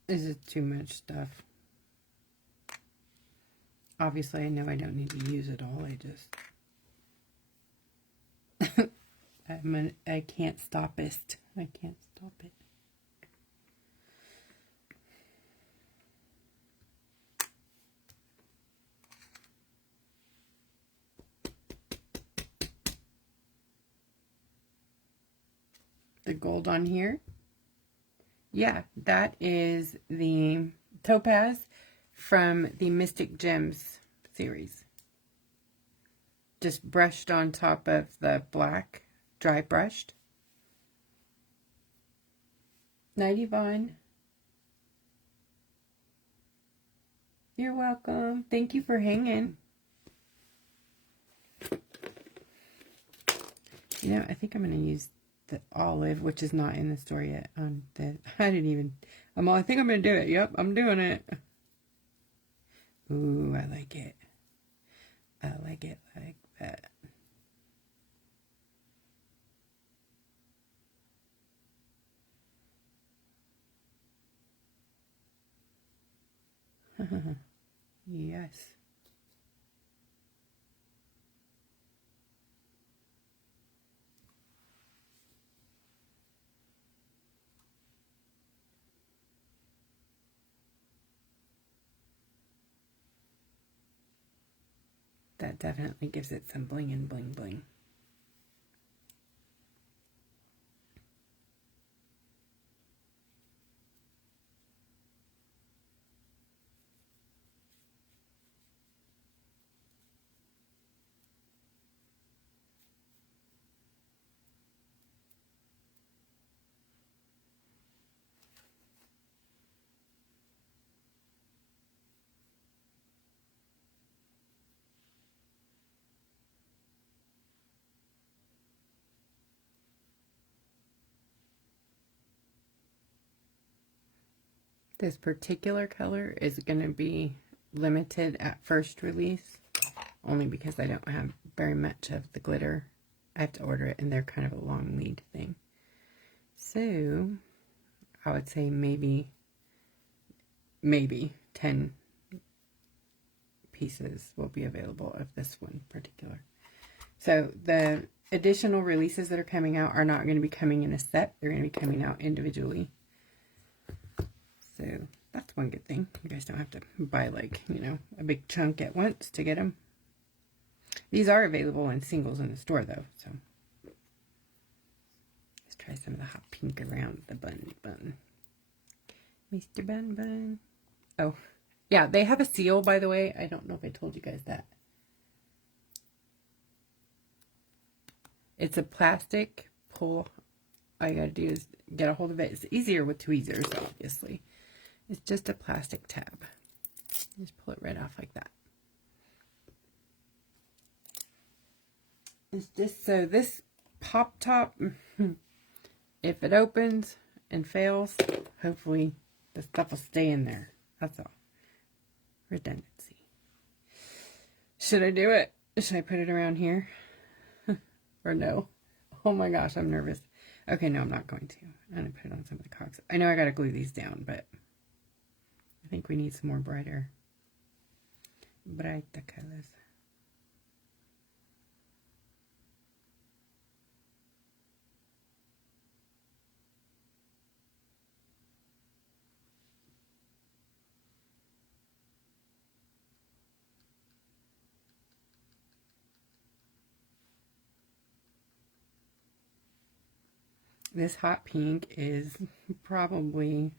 This is too much stuff. Obviously, I know I don't need to use it all. I just... I can't stop it. I can't stop it. The gold on here. Yeah, that is the topaz from the Mystic Gems series. Just brushed on top of the black, dry brushed. Night, Yvonne. You're welcome. Thank you for hanging. You know, I think I'm going to use the olive, which is not in the store yet. I think I'm going to do it. Yep, I'm doing it. Ooh, I like it. I like it like that. Yes. That definitely gives it some bling and bling bling. This particular color is going to be limited at first release, only because I don't have very much of the glitter. I have to order it, and they're kind of a long lead thing. So I would say maybe 10 pieces will be available of this one particular. So the additional releases that are coming out are not going to be coming in a set. They're going to be coming out individually. So that's one good thing. You guys don't have to buy, like, you know, a big chunk at once to get them. These are available in singles in the store, though. So let's try some of the hot pink around the bun. Mr. Bun Bun. Oh, yeah, they have a seal, by the way. I don't know if I told you guys that. It's a plastic pull. All you gotta do is get a hold of it. It's easier with tweezers, obviously. It's just a plastic tab. Just pull it right off like that. It's just so this pop top, if it opens and fails, hopefully the stuff will stay in there. That's all. Redundancy. Should I do it? Should I put it around here? Or no? Oh my gosh, I'm nervous. Okay, no, I'm not going to. I'm going to put it on some of the cocks. I know I got to glue these down, but I think we need some more brighter colors. This hot pink is probably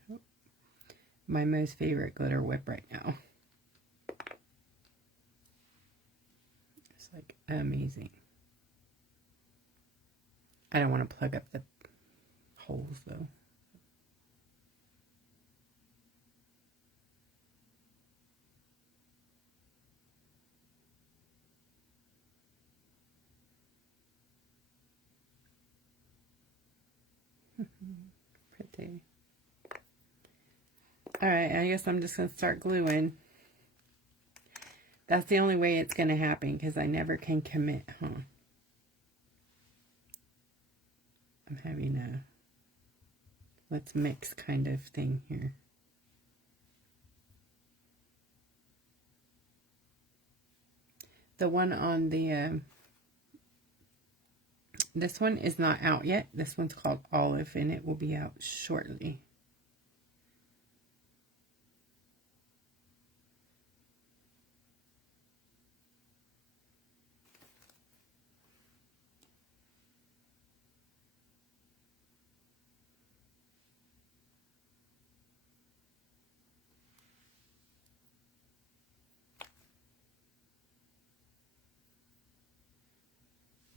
my most favorite glitter whip right now. It's like amazing. I don't want to plug up the holes though. Pretty. Alright, I guess I'm just going to start gluing. That's the only way it's going to happen, because I never can commit, huh? I'm having a let's mix kind of thing here. The one on the this one is not out yet. This one's called Olive, and it will be out shortly.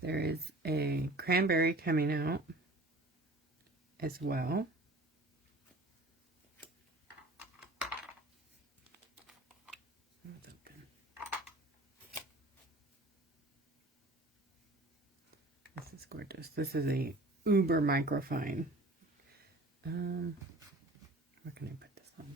There is a cranberry coming out as well. This is gorgeous. This is a uber microfine. Where can I put this on?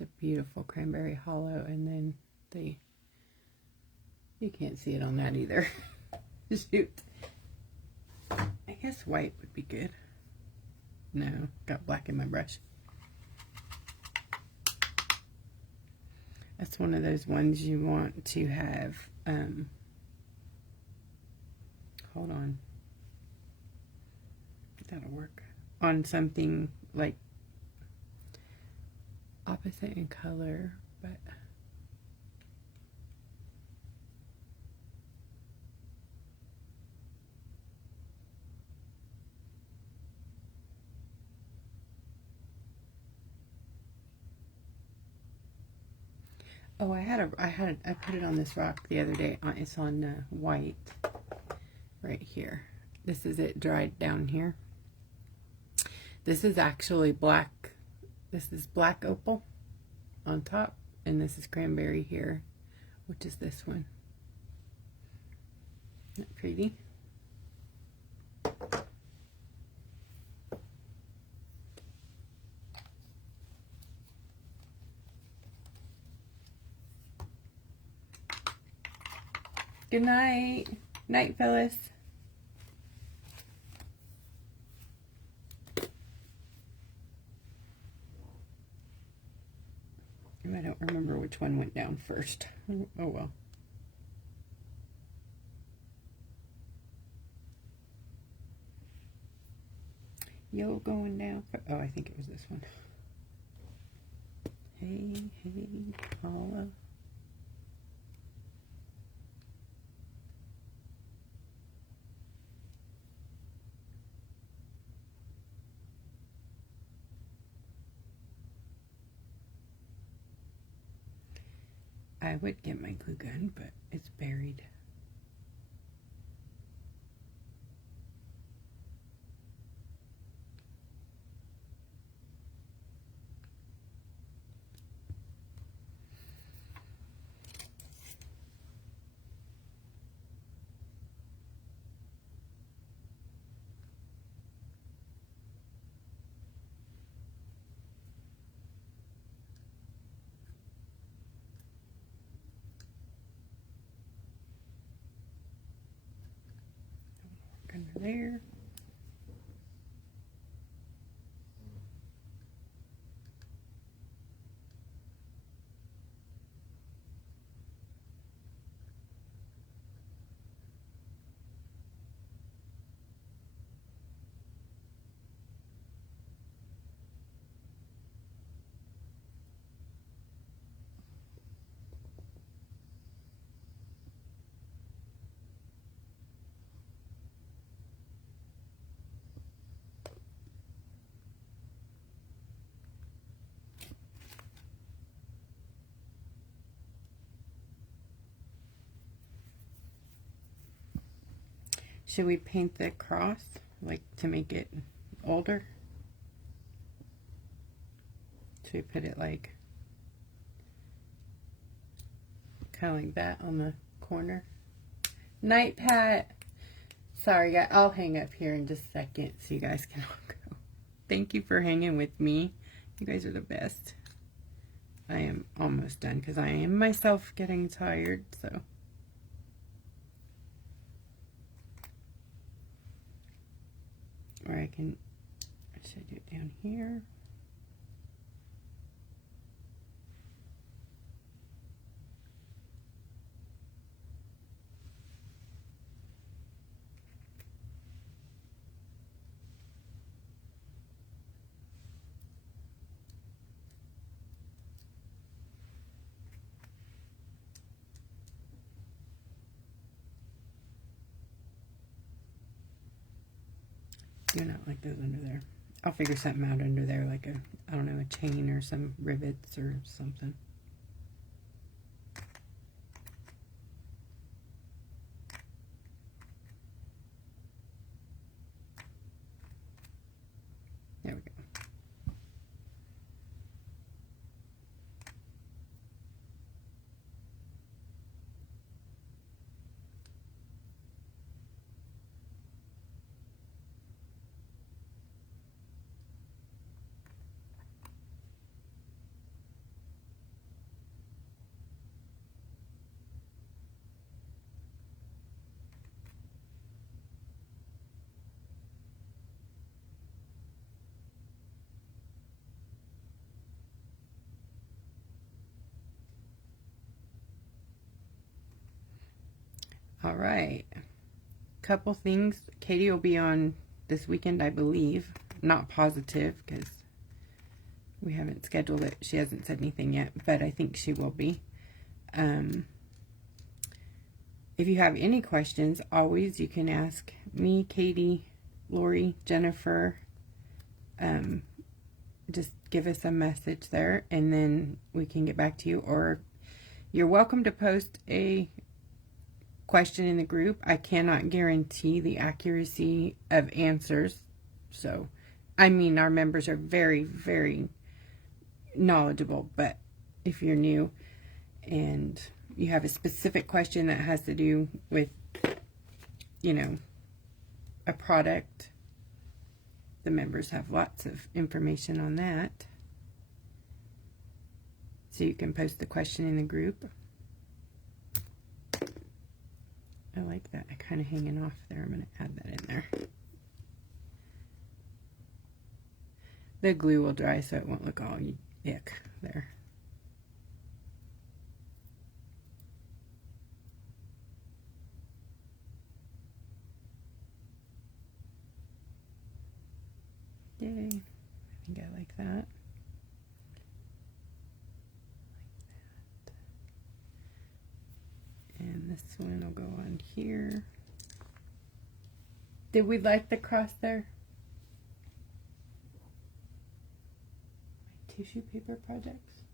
It's a beautiful cranberry hollow, and then you can't see it on that either. Shoot. I guess white would be good. No, got black in my brush. That's one of those ones you want to have, hold on. That'll work. On something like opposite in color, but oh, I put it on this rock the other day. It's on white right here. This is it dried down here. This is actually black. This is black opal on top, and this is cranberry here, which is this one. Isn't that pretty? Good night. Night, Phyllis. I don't remember which one went down first. Oh well. Yo, going down. Oh, I think it was this one. Hey, Paula. I would get my glue gun, but it's buried. Under there. Should we paint the cross, like to make it older? Should we put it like, kind of like that on the corner? Night, Pat. Sorry, guys. I'll hang up here in just a second so you guys can all go. Thank you for hanging with me. You guys are the best. I am almost done because I am myself getting tired, so. Or I should do it down here. Do not like those under there. I'll figure something out under there, like a, I don't know, a chain or some rivets or something. There we go. All right. Couple things. Katie will be on this weekend, I believe. Not positive because we haven't scheduled it. She hasn't said anything yet, but I think she will be. If you have any questions, always you can ask me, Katie, Lori, Jennifer. Just give us a message there and then we can get back to you. Or you're welcome to post a question in the group. I cannot guarantee the accuracy of answers. So, I mean, our members are very, very knowledgeable, but if you're new and you have a specific question that has to do with, you know, a product, the members have lots of information on that. So you can post the question in the group. I like that. Kind of hanging off there. I'm going to add that in there. The glue will dry so it won't look all ick there. Yay. I think I like that. And this one will go on here. Did we like the cross there? My tissue paper projects?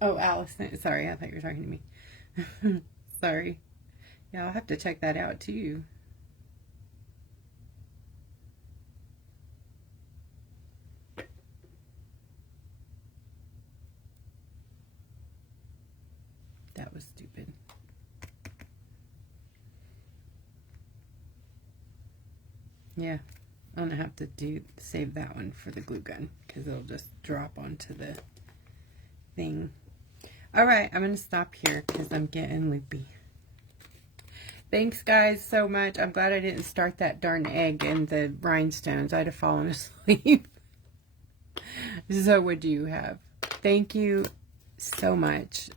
Oh, Allison. Sorry, I thought you were talking to me. Sorry. Yeah, I'll have to check that out too. That was stupid. Yeah, I'm gonna have to save that one for the glue gun because it'll just drop onto the thing. All right, I'm gonna stop here because I'm getting loopy. Thanks guys so much. I'm glad I didn't start that darn egg and the rhinestones. I'd have fallen asleep. So would you have. Thank you so much.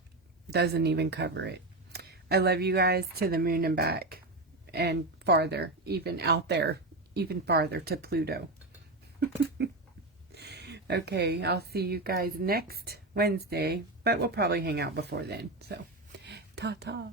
Doesn't even cover it. I love you guys to the moon and back and farther, even out there, even farther to Pluto. Okay, I'll see you guys next Wednesday, but we'll probably hang out before then. So, ta-ta.